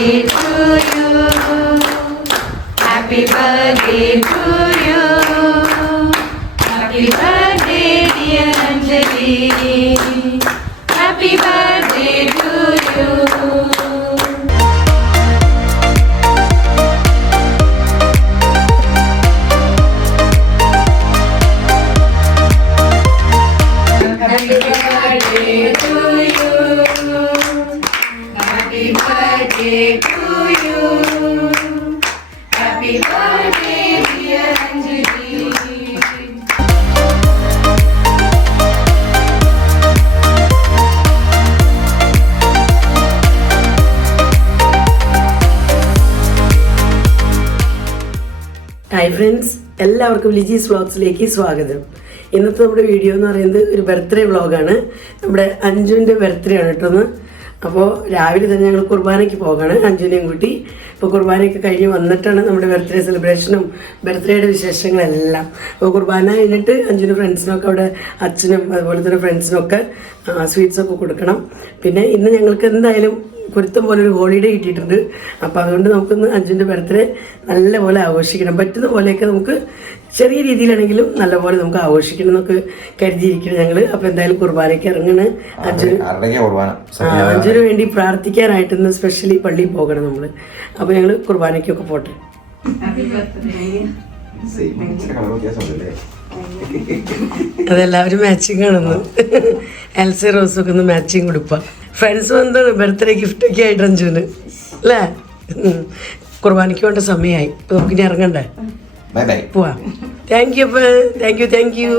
birthday to you. Happy birthday to you. Happy birthday dear Anjali. Happy birthday to you. Hi friends, എല്ലാവർക്കും ലിജീസ് വ്ളോഗ്സിലേക്ക് സ്വാഗതം. ഇന്നത്തെ നമ്മുടെ video എന്ന് പറയുന്നത് ഒരു ബർത്ത്ഡേ വ്ളോഗാണ്. നമ്മുടെ അഞ്ജുവിൻ്റെ ബർത്ത്ഡേ ആണ് കേട്ടോന്ന്. അപ്പോൾ രാവിലെ തന്നെ ഞങ്ങൾ കുർബാനയ്ക്ക് പോകണം അഞ്ജുവിനെയും കൂട്ടി. ഇപ്പോൾ കുർബാനയൊക്കെ കഴിഞ്ഞ് വന്നിട്ടാണ് നമ്മുടെ ബർത്ത്ഡേ സെലിബ്രേഷനും ബർത്ത്ഡേയുടെ വിശേഷങ്ങളെല്ലാം. അപ്പോൾ കുർബാന കഴിഞ്ഞിട്ട് അഞ്ജുവിൻ്റെ ഫ്രണ്ട്സിനൊക്കെ അവിടെ അച്ഛനും അതുപോലെ തന്നെ ഫ്രണ്ട്സിനൊക്കെ സ്വീറ്റ്സൊക്കെ കൊടുക്കണം. പിന്നെ ഇന്ന് ഞങ്ങൾക്ക് എന്തായാലും കുരുത്തം പോലെ ഒരു ഹോളിഡേ കിട്ടിയിട്ടുണ്ട്. അപ്പോൾ അതുകൊണ്ട് നമുക്കൊന്ന് അഞ്ജുവിൻ്റെ ബർത്ത്ഡേ നല്ലപോലെ ആഘോഷിക്കണം. പറ്റുന്ന പോലെയൊക്കെ നമുക്ക് ചെറിയ രീതിയിലാണെങ്കിലും നല്ലപോലെ നമുക്ക് ആഘോഷിക്കണം എന്നൊക്കെ കരുതിയിരിക്കണം ഞങ്ങൾ. അപ്പോൾ എന്തായാലും കുർബാനയ്ക്ക് ഇറങ്ങണ്. അഞ്ജുവിന് വേണ്ടി പ്രാർത്ഥിക്കാനായിട്ട് ഇന്ന് സ്പെഷ്യലി പള്ളിയിൽ പോകണം നമ്മൾ. അപ്പോൾ ഞങ്ങൾ കുർബാനയ്ക്കൊക്കെ പോട്ടെ. അതെല്ലാവരും മാച്ചിങ് ആണെന്ന്. എൽസി റോസൊക്കെ ഒന്ന് മാച്ചിങ് കൊടുക്കാം. ഫ്രണ്ട്സ് വന്ന് ബർത്ത്ഡേ ഗിഫ്റ്റൊക്കെ ആയിട്ട് അഞ്ജുവിന് അല്ലേ. കുർബാനയ്ക്ക് വേണ്ട സമയമായി. ഇപ്പം നമുക്കിനി ഇറങ്ങണ്ടേ, പോവാ. Thank you. Thank you thank you.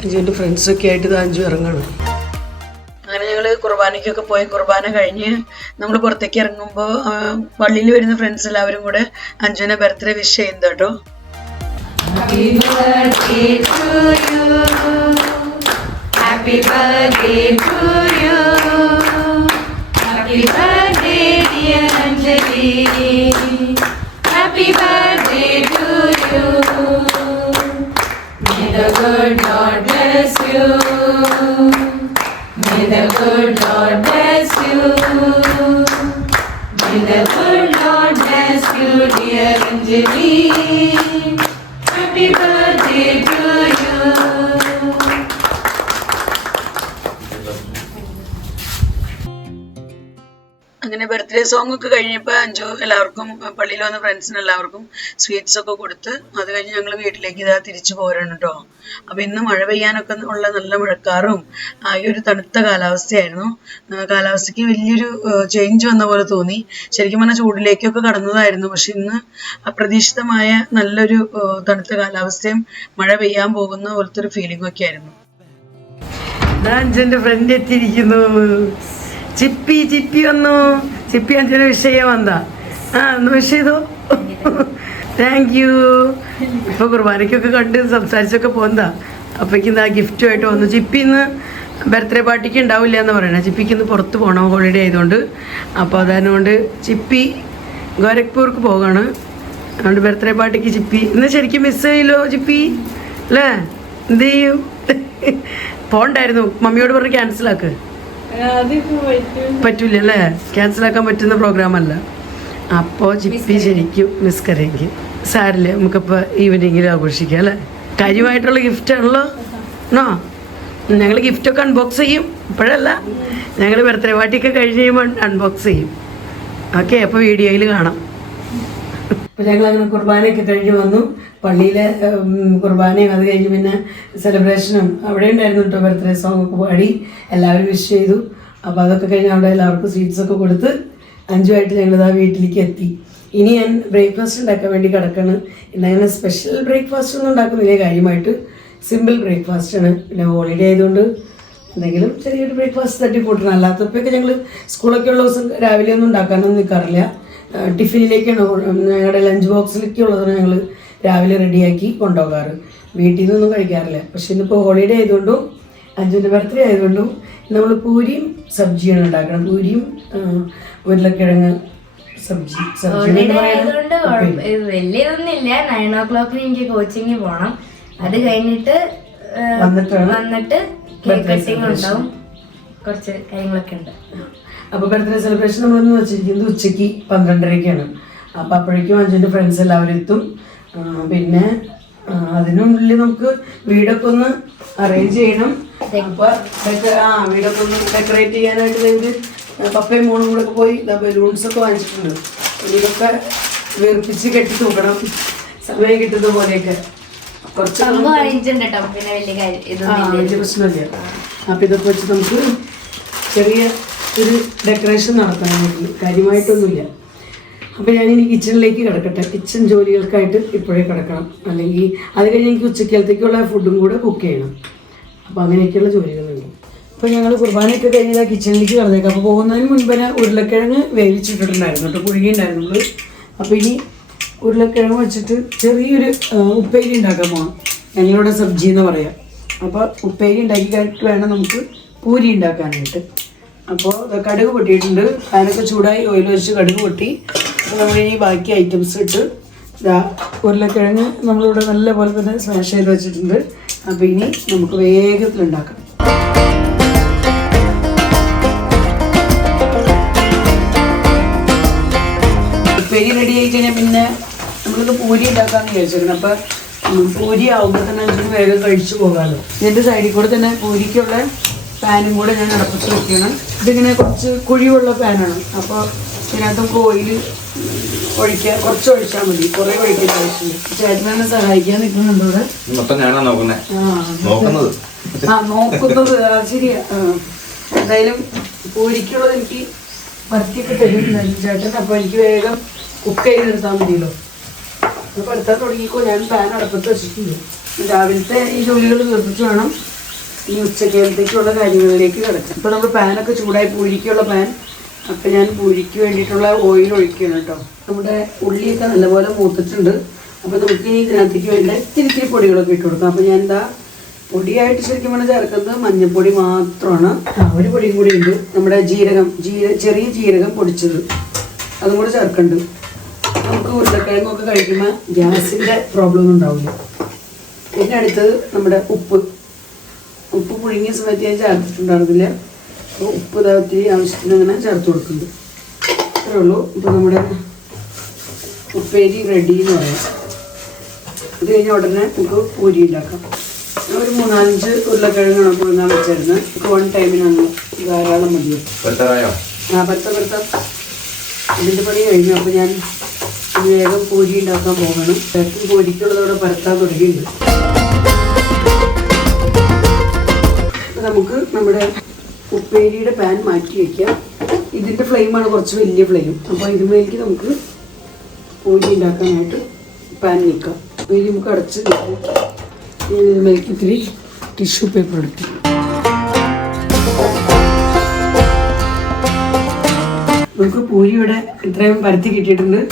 അഞ്ജുവിൻ്റെ ഫ്രണ്ട്സൊക്കെ ആയിട്ട് അഞ്ജു ഇറങ്ങണം. അങ്ങനെ ഞങ്ങൾ കുർബാനയ്ക്കൊക്കെ പോയി. കുർബാന കഴിഞ്ഞ് നമ്മൾ പുറത്തേക്ക് ഇറങ്ങുമ്പോൾ പള്ളിയിൽ വരുന്ന ഫ്രണ്ട്സ് എല്ലാവരും കൂടെ അഞ്ജുവിനെ ബർത്ത്ഡേ വിഷ് ചെയ്യുന്നു കേട്ടോ. Happy birthday to you. Happy birthday to you. Happy birthday dear Anjali. Happy birthday to you. May the good Lord bless you. May the good Lord bless you. May the good Lord bless you dear Anjali. Happy birthday to you. അങ്ങനെ birthday song ഒക്കെ കഴിഞ്ഞപ്പോൾ അഞ്ജു എല്ലാവർക്കും പള്ളിയിൽ വന്ന ഫ്രണ്ട്സിന് എല്ലാവർക്കും sweets ഒക്കെ കൊടുത്ത് അത് കഴിഞ്ഞ് ഞങ്ങൾ വീട്ടിലേക്ക് ഇതാ തിരിച്ചു പോരാണ് കേട്ടോ. അപ്പോൾ ഇന്ന് മഴ പെയ്യാനൊക്കെ ഉള്ള നല്ല മഴക്കാറും ഈ ഒരു തണുത്ത കാലാവസ്ഥയായിരുന്നു. കാലാവസ്ഥയ്ക്ക് വലിയൊരു ചേഞ്ച് വന്ന പോലെ തോന്നി. ശരിക്കും പറഞ്ഞാൽ ചൂടിലേക്കൊക്കെ കടന്നതായിരുന്നു. പക്ഷെ ഇന്ന് അപ്രതീക്ഷിതമായ നല്ലൊരു തണുത്ത കാലാവസ്ഥയും മഴ പെയ്യാൻ പോകുന്ന പോലത്തെ ഒരു ഫീലിംഗ് ഒക്കെ ആയിരുന്നു. അഞ്ജുവിൻ്റെ ഫ്രണ്ട് എത്തിയിരിക്കുന്നു. ചിപ്പി ചിപ്പി വന്നു. ചിപ്പി അഞ്ജന വിഷയം വന്നാ ഒന്ന് വിഷ് ചെയ്തോ. Thank you. ഇപ്പോൾ കുർബാനയ്ക്കൊക്കെ കണ്ട് സംസാരിച്ചൊക്കെ പോകുന്നതാ. അപ്പോഴേക്കും ഇന്ന് ആ ഗിഫ്റ്റുമായിട്ട് വന്നു. ചിപ്പി ഇന്ന് ബർത്ത്ഡേ പാർട്ടിക്ക് ഉണ്ടാവില്ല എന്ന് പറയണേ. ചിപ്പിക്ക് ഇന്ന് പുറത്ത് പോകണം, ഹോളിഡേ ആയതുകൊണ്ട്. അപ്പോൾ അതുകൊണ്ട് ചിപ്പി ഗോരഖ്പൂർക്ക് പോകാണ്. അതുകൊണ്ട് ബർത്ത്ഡേ പാർട്ടിക്ക് ചിപ്പി ഇന്ന് ശരിക്കും മിസ് ചെയ്യല്ലോ ചിപ്പി അല്ലേ. എന്ത് ചെയ്യും? പോണ്ടായിരുന്നു. മമ്മിയോട് പറഞ്ഞ് ക്യാൻസലാക്ക്. പറ്റൂല അല്ലേ, ക്യാൻസലാക്കാൻ പറ്റുന്ന പ്രോഗ്രാം അല്ല. അപ്പോൾ ചിപ്പി ശരിക്കും മിസ് കരയെങ്കിൽ സാരില്ല, നമുക്കിപ്പോൾ ഈവനിങ്ങിൽ ആഘോഷിക്കാം അല്ലേ. കാര്യമായിട്ടുള്ള ഗിഫ്റ്റാണല്ലോ. ഞങ്ങൾ ഗിഫ്റ്റൊക്കെ അൺബോക്സ് ചെയ്യും. ഇപ്പോഴല്ല, ഞങ്ങൾ ബർത്ത്ഡേ പാർട്ടിയൊക്കെ കഴിഞ്ഞ് കഴിയുമ്പോൾ അൺബോക്സ് ചെയ്യും. ഓക്കെ, അപ്പോൾ വീഡിയോയിൽ കാണാം. അപ്പോൾ ഞങ്ങൾ അങ്ങനെ കുർബാനയൊക്കെ കഴിഞ്ഞ് വന്നു. പള്ളിയിലെ കുർബാനയും അത് കഴിഞ്ഞ് പിന്നെ സെലിബ്രേഷനും അവിടെ ഉണ്ടായിരുന്നു കേട്ടോ. ബർത്ത്ഡേ സോങ് ഒക്കെ പാടി എല്ലാവരും വിഷ് ചെയ്തു. അപ്പോൾ അതൊക്കെ കഴിഞ്ഞ് അവിടെ എല്ലാവർക്കും സ്വീറ്റ്സൊക്കെ കൊടുത്ത് അഞ്ചുമായിട്ട് ഞങ്ങളിതാ വീട്ടിലേക്ക് എത്തി. ഇനി ഞാൻ ബ്രേക്ക്ഫാസ്റ്റ് ഉണ്ടാക്കാൻ വേണ്ടി കിടക്കണം. ഇന്നങ്ങനെ സ്പെഷ്യൽ ബ്രേക്ക്ഫാസ്റ്റ് ഒന്നും ഉണ്ടാക്കുന്നില്ല, കാര്യമായിട്ട് സിമ്പിൾ ബ്രേക്ക്ഫാസ്റ്റാണ്. പിന്നെ ഹോളിഡേ ആയതുകൊണ്ട് എന്തെങ്കിലും ചെറിയൊരു ബ്രേക്ക്ഫാസ്റ്റ് തട്ടി കൂട്ടണം. അല്ലാത്തപ്പോഴൊക്കെ ഞങ്ങൾ സ്കൂളൊക്കെ ഉള്ള ദിവസം രാവിലെ ഒന്നും ഉണ്ടാക്കാനൊന്നും നിൽക്കാറില്ല. ടിഫിനിലേക്കാണ്, ഞങ്ങളുടെ ലഞ്ച് ബോക്സിലേക്ക് ഉള്ളതാണ് ഞങ്ങൾ രാവിലെ റെഡിയാക്കി കൊണ്ടുപോകാറ്. വീട്ടിൽ നിന്നൊന്നും കഴിക്കാറില്ല. പക്ഷെ ഇന്നിപ്പോൾ ഹോളിഡേ ആയതുകൊണ്ടും അഞ്ജുവിൻ്റെ ബർത്ത്ഡേ ആയതുകൊണ്ടും നമ്മൾ പൂരിയും സബ്ജിയാണ് ഉണ്ടാക്കണം. പൂരിയും ഉരുളക്കിഴങ്ങ് സബ്ജി. വലിയതൊന്നുമില്ല. 9 o'clock എനിക്ക് കോച്ചിങ്ങിന് പോകണം. അത് കഴിഞ്ഞിട്ട് വന്നിട്ട് കേക്ക് കട്ടിങ് ഉണ്ടാവും. കുറച്ച് കാര്യങ്ങളൊക്കെ ഉണ്ട്. അപ്പോൾ ബർത്ത്ഡേ സെലിബ്രേഷൻ നമ്മളൊന്ന് വെച്ചിരിക്കുന്നത് ഉച്ചയ്ക്ക് 12:30-ക്കാണ്. അപ്പോൾ അപ്പോഴേക്കും അഞ്ജുൻ്റെ ഫ്രണ്ട്സ് എല്ലാവരും എത്തും. പിന്നെ അതിനുള്ളിൽ നമുക്ക് വീടൊക്കെ ഒന്ന് അറേഞ്ച് ചെയ്യണം. അപ്പോൾ വീടൊക്കെ ഒന്ന് ഡെക്കറേറ്റ് ചെയ്യാനായിട്ട് വേണ്ടി പപ്പയും മോളും കൂടെ ഒക്കെ പോയി ബലൂൺസൊക്കെ വാങ്ങിച്ചിട്ടുണ്ട്. ഇതൊക്കെ വീർപ്പിച്ച് കെട്ടി തൂക്കണം സമയം കിട്ടുന്ന പോലെയൊക്കെ. കുറച്ച് വലിയ പ്രശ്നമില്ല. അപ്പം ഇതൊക്കെ വെച്ച് നമുക്ക് ചെറിയ ഒരു ഡെക്കറേഷൻ നടത്തണം. കാര്യമായിട്ടൊന്നുമില്ല. അപ്പോൾ ഞാനിനി കിച്ചണിലേക്ക് കിടക്കട്ടെ. കിച്ചൺ ജോലികൾക്കായിട്ട് ഇപ്പോഴേ കിടക്കണം. അല്ലെങ്കിൽ അത് കഴിഞ്ഞ് എനിക്ക് ഉച്ചക്കലത്തേക്കുള്ള ഫുഡും കൂടെ കുക്ക് ചെയ്യണം. അപ്പോൾ അങ്ങനെയൊക്കെയുള്ള ജോലികളുണ്ട്. അപ്പോൾ ഞങ്ങൾ കുർബാനയൊക്കെ കഴിഞ്ഞാൽ കിച്ചണിലേക്ക് കിടന്നേക്കാം. അപ്പോൾ പോകുന്നതിന് മുൻപ് ഉരുളക്കിഴങ്ങ് വേവിച്ചിട്ടിട്ടുണ്ടായിരുന്നു കേട്ടോ, പുഴുങ്ങിയിട്ടുണ്ടായിരുന്നുള്ളൂ. അപ്പോൾ ഇനി ഉരുളക്കിഴങ്ങ് വെച്ചിട്ട് ചെറിയൊരു ഉപ്പേരി ഉണ്ടാക്കാൻ പോകണം. ഞങ്ങളിവിടെ സബ്ജി എന്ന് പറയാം. അപ്പോൾ ഉപ്പേരി ഉണ്ടാക്കി കഴിഞ്ഞിട്ട് വേണം നമുക്ക് പൂരി ഉണ്ടാക്കാനായിട്ട്. അപ്പോൾ കടുക് പൊട്ടിയിട്ടുണ്ട്. പാനൊക്കെ ചൂടായി ഓയിൽ വെച്ച് കടുക് പൊട്ടി. അപ്പോൾ നമ്മൾ ഇനി ബാക്കി ഐറ്റംസ് ഇട്ട് ഉരുളക്കിഴങ്ങ് നമ്മളിവിടെ നല്ല പോലെ തന്നെ സ്മാഷ് ചെയ്ത് വെച്ചിട്ടുണ്ട്. അപ്പോൾ ഇനി നമുക്ക് വേഗത്തിൽ ഉണ്ടാക്കാം. ഉപ്പേരി റെഡി ആയി കഴിഞ്ഞാൽ പിന്നെ നമ്മളിത് പൂരി ഉണ്ടാക്കാമെന്ന് വിചാരിച്ചിരുന്നു. അപ്പോൾ പൂരി ആവുമ്പോൾ തന്നെ അതിന് വേഗം കഴിച്ചു പോകാമല്ലോ. ഇതിൻ്റെ സൈഡിൽ കൂടെ തന്നെ പൂരിക്കുള്ള പാനും കൂടെ ഞാൻ അടപ്പിച്ച് വെക്കണം. ഇതിങ്ങനെ കുറച്ച് കുഴിവുള്ള പാനാണ്. അപ്പോൾ ഇതിനകത്ത് നമുക്ക് ഓയിൽ കുറച്ച് ഒഴിച്ചാൽ മതി, കുറേ ഒഴിക്കേണ്ട ആവശ്യമില്ല. ചേട്ടനെ സഹായിക്കാൻ നിൽക്കുന്നുണ്ട് ഇവിടെ. നോക്കുന്നത് ശരിയാ. എന്തായാലും പൂരിക്കുള്ളത് എനിക്ക് പരത്തിയൊക്കെ തരുന്നുണ്ടായിരുന്നു ചേട്ടൻ. അപ്പോൾ എനിക്ക് വേഗം കുക്ക് ചെയ്തെടുത്താൽ മതിയല്ലോ. അപ്പോൾ എടുത്താൽ തുടങ്ങിക്കോ. ഞാൻ പാൻ അടപ്പത്ത് വെച്ചിട്ടുണ്ട്. രാവിലത്തെ ഈ ജോലികൾ തീർത്തിട്ട് വേണം ഈ ഉച്ചക്കേലത്തേക്കുള്ള കാര്യങ്ങളിലേക്ക് കിടക്കാം. ഇപ്പോൾ നമ്മൾ പാനൊക്കെ ചൂടായി, പൂരിക്കുള്ള പാൻ. അപ്പോൾ ഞാൻ പൂരിക്ക് വേണ്ടിയിട്ടുള്ള ഓയിൽ ഒഴിക്കുകയാണ് കേട്ടോ. നമ്മുടെ ഉള്ളിയൊക്കെ നല്ലപോലെ മൂത്തിട്ടുണ്ട്. അപ്പോൾ നമുക്ക് ഇനി ഇതിനകത്തേക്ക് വേണ്ട ഇത്തിരി പൊടികളൊക്കെ ഇട്ട് കൊടുക്കാം. അപ്പോൾ ഞാൻ പൊടിയായിട്ട് ശരിക്കും പറഞ്ഞാൽ ചേർക്കുന്നത് മഞ്ഞൾപ്പൊടി മാത്രമാണ്. ഒരു പൊടിയും കൂടി ഉണ്ട്, നമ്മുടെ ചെറിയ ജീരകം പൊടിച്ചത്, അതും കൂടെ ചേർക്കുന്നുണ്ട്. നമുക്ക് ഉരുളക്കിഴങ്ങൊക്കെ കഴിക്കുമ്പോൾ ഗ്യാസിൻ്റെ പ്രോബ്ലം ഒന്നും ഉണ്ടാവില്ല. പിന്നെ അടുത്തത് നമ്മുടെ ഉപ്പ് പുഴുങ്ങിയ സമയത്ത് ഞാൻ ചേർത്തിട്ടുണ്ടായിരുന്നില്ല. അപ്പോൾ ഉപ്പ് ഒത്തിരി ആവശ്യത്തിന് അങ്ങനെ ചേർത്ത് കൊടുക്കുന്നുണ്ട്. അത്രേ ഉള്ളൂ. ഇപ്പോൾ നമ്മുടെ ഉപ്പേരി റെഡി എന്ന് പറയാം. അത് കഴിഞ്ഞ ഉടനെ നമുക്ക് പൂരി ഉണ്ടാക്കാം. ഒരു 3-5 ഉരുളക്കിഴങ്ങാണ് പുഴുങ്ങാൻ വെച്ചിരുന്നത്. നമുക്ക് 1 ടൈമിനാണ് ധാരാളം മതിയോ. പരുത്ത ഇതിൻ്റെ പണി കഴിഞ്ഞു. അപ്പോൾ ഞാൻ വേഗം പൂരി ഉണ്ടാക്കാൻ പോകണം. പൂരിക്കുള്ളതോടെ പരത്താൻ തുടങ്ങിയിട്ടുണ്ട്. നമുക്ക് നമ്മുടെ ഉപ്പേരിയുടെ പാൻ മാറ്റി വയ്ക്കാം. ഇതിൻ്റെ ഫ്ലെയിമാണ് കുറച്ച് വലിയ ഫ്ലെയിം. അപ്പോൾ ഇതിലേക്ക് നമുക്ക് പൂരി ഉണ്ടാക്കാനായിട്ട് പാൻ വെക്കാം. ഉപ്പേരി നമുക്ക് അടച്ച് ഇതിലേക്ക് ഇത്തിരി ടിഷ്യൂ പേപ്പർ എടുക്കും. നമുക്ക് പൂരി ഇവിടെ ഇത്രയും പരത്തി കിട്ടിയിട്ടുണ്ട്.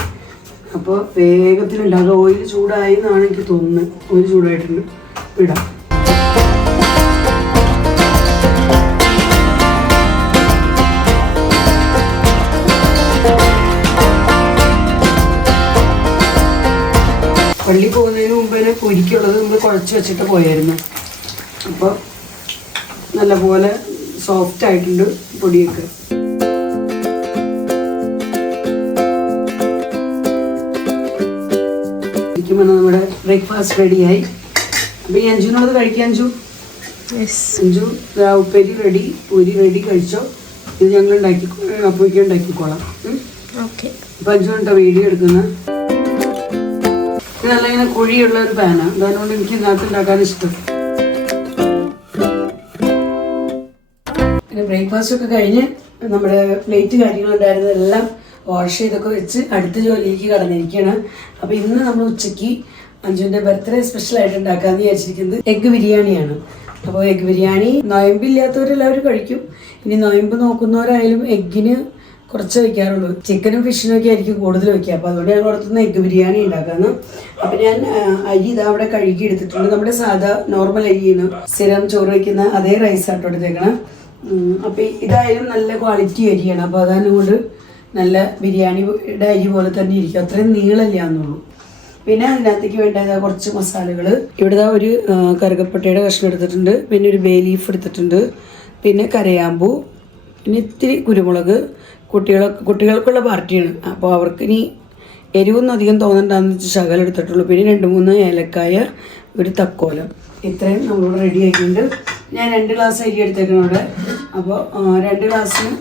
അപ്പോൾ വേഗത്തിലുണ്ടാകുക. ഓയിൽ ചൂടായി എന്നാണ് എനിക്ക് തോന്നുന്നത്. ഓയിൽ ചൂടായിട്ടുണ്ട്. ഇടാം. പള്ളി പോകുന്നതിന് മുമ്പ് തന്നെ പൊരിക്കുള്ളത് നമ്മൾ കുഴച്ച് വെച്ചിട്ട് പോയായിരുന്നു. അപ്പോൾ നല്ലപോലെ സോഫ്റ്റ് ആയിട്ടുണ്ട് പൊടിയൊക്കെ. നമ്മുടെ ബ്രേക്ക്ഫാസ്റ്റ് റെഡിയായി. അപ്പോൾ ഈ അഞ്ജുനുള്ളത് കഴിക്കാം. അഞ്ജു ഉപ്പേരി റെഡി, പൂരി റെഡി, കഴിച്ചോ. ഇത് ഞങ്ങൾ അപ്പോഴേക്കും ഉണ്ടാക്കിക്കോളാം. അപ്പോൾ അഞ്ജു കേട്ടോ വീഡിയോ എടുക്കുന്നത്. ഇത് നല്ല ഇങ്ങനെ കുഴിയുള്ള ഒരു പാനാണ്. അതുകൊണ്ട് എനിക്ക് ഇതിനകത്ത് ഉണ്ടാക്കാൻ ഇഷ്ടം. പിന്നെ ബ്രേക്ക്ഫാസ്റ്റ് ഒക്കെ കഴിഞ്ഞ് നമ്മുടെ പ്ലേറ്റ് കാര്യങ്ങളുണ്ടായിരുന്നതെല്ലാം വാഷ് ചെയ്തൊക്കെ വെച്ച് അടുത്ത ജോലിക്ക് കടന്നിരിക്കുകയാണ്. അപ്പോൾ ഇന്ന് നമ്മൾ ഉച്ചയ്ക്ക് അഞ്ജുവിൻ്റെ ബർത്ത്ഡേ സ്പെഷ്യലായിട്ട് ഉണ്ടാക്കാമെന്ന് വിചാരിച്ചിരിക്കുന്നത് എഗ്ഗ് ബിരിയാണിയാണ്. അപ്പോൾ എഗ്ഗ് ബിരിയാണി നൊയമ്പില്ലാത്തവരെല്ലാവരും കഴിക്കും. ഇനി നൊയമ്പ് നോക്കുന്നവരായാലും എഗ്ഗിന് കുറച്ച് വയ്ക്കാറുള്ളൂ. ചിക്കനും ഫിഷിനും ഒക്കെ ആയിരിക്കും കൂടുതൽ വയ്ക്കുക. അപ്പോൾ അതുകൊണ്ട് ഞാൻ പുറത്തുനിന്ന് എഗ്ഗ് ബിരിയാണി ഉണ്ടാക്കാമെന്ന്. അപ്പോൾ ഞാൻ അരി ഇതാ അവിടെ കഴുകി എടുത്തിട്ടുണ്ട്. നമ്മുടെ സാധാ നോർമൽ അരിയാണ്, സ്ഥിരം ചോറ് വയ്ക്കുന്ന അതേ റൈസ് ആട്ടോ എടുത്തേക്കണം. അപ്പോൾ ഇതായാലും നല്ല ക്വാളിറ്റി അരിയാണ്. അപ്പോൾ അതുകൊണ്ട് നല്ല ബിരിയാണിയുടെ അരി പോലെ തന്നെ ഇരിക്കും. അത്രയും നീളമില്ലാന്നുള്ളൂ. പിന്നെ അതിനകത്തേക്ക് വേണ്ടത് കുറച്ച് മസാലകൾ. ഇവിടെ ഒരു കറുകപ്പട്ടയുടെ കഷ്ണം എടുത്തിട്ടുണ്ട്. പിന്നെ ഒരു ബേ ലീഫ് എടുത്തിട്ടുണ്ട്. പിന്നെ കരയാമ്പൂ, പിന്നെ ഇത്തിരി കുരുമുളക്. കുട്ടികൾക്കുള്ള പാർട്ടിയാണ്, അപ്പോൾ അവർക്ക് ഇനി എരിവൊന്നും അധികം തോന്നണ്ടെന്ന് വെച്ച് ശകലം എടുത്തിട്ടുള്ളൂ. പിന്നെ 2-3 ഏലക്കായ, ഒരു തക്കോലം. ഇത്രയും നമ്മളിവിടെ റെഡി ആക്കിയിട്ടുണ്ട്. ഞാൻ 2 ഗ്ലാസ് അരി എടുത്തേക്കണവിടെ. അപ്പോൾ 2 ഗ്ലാസ്സിന്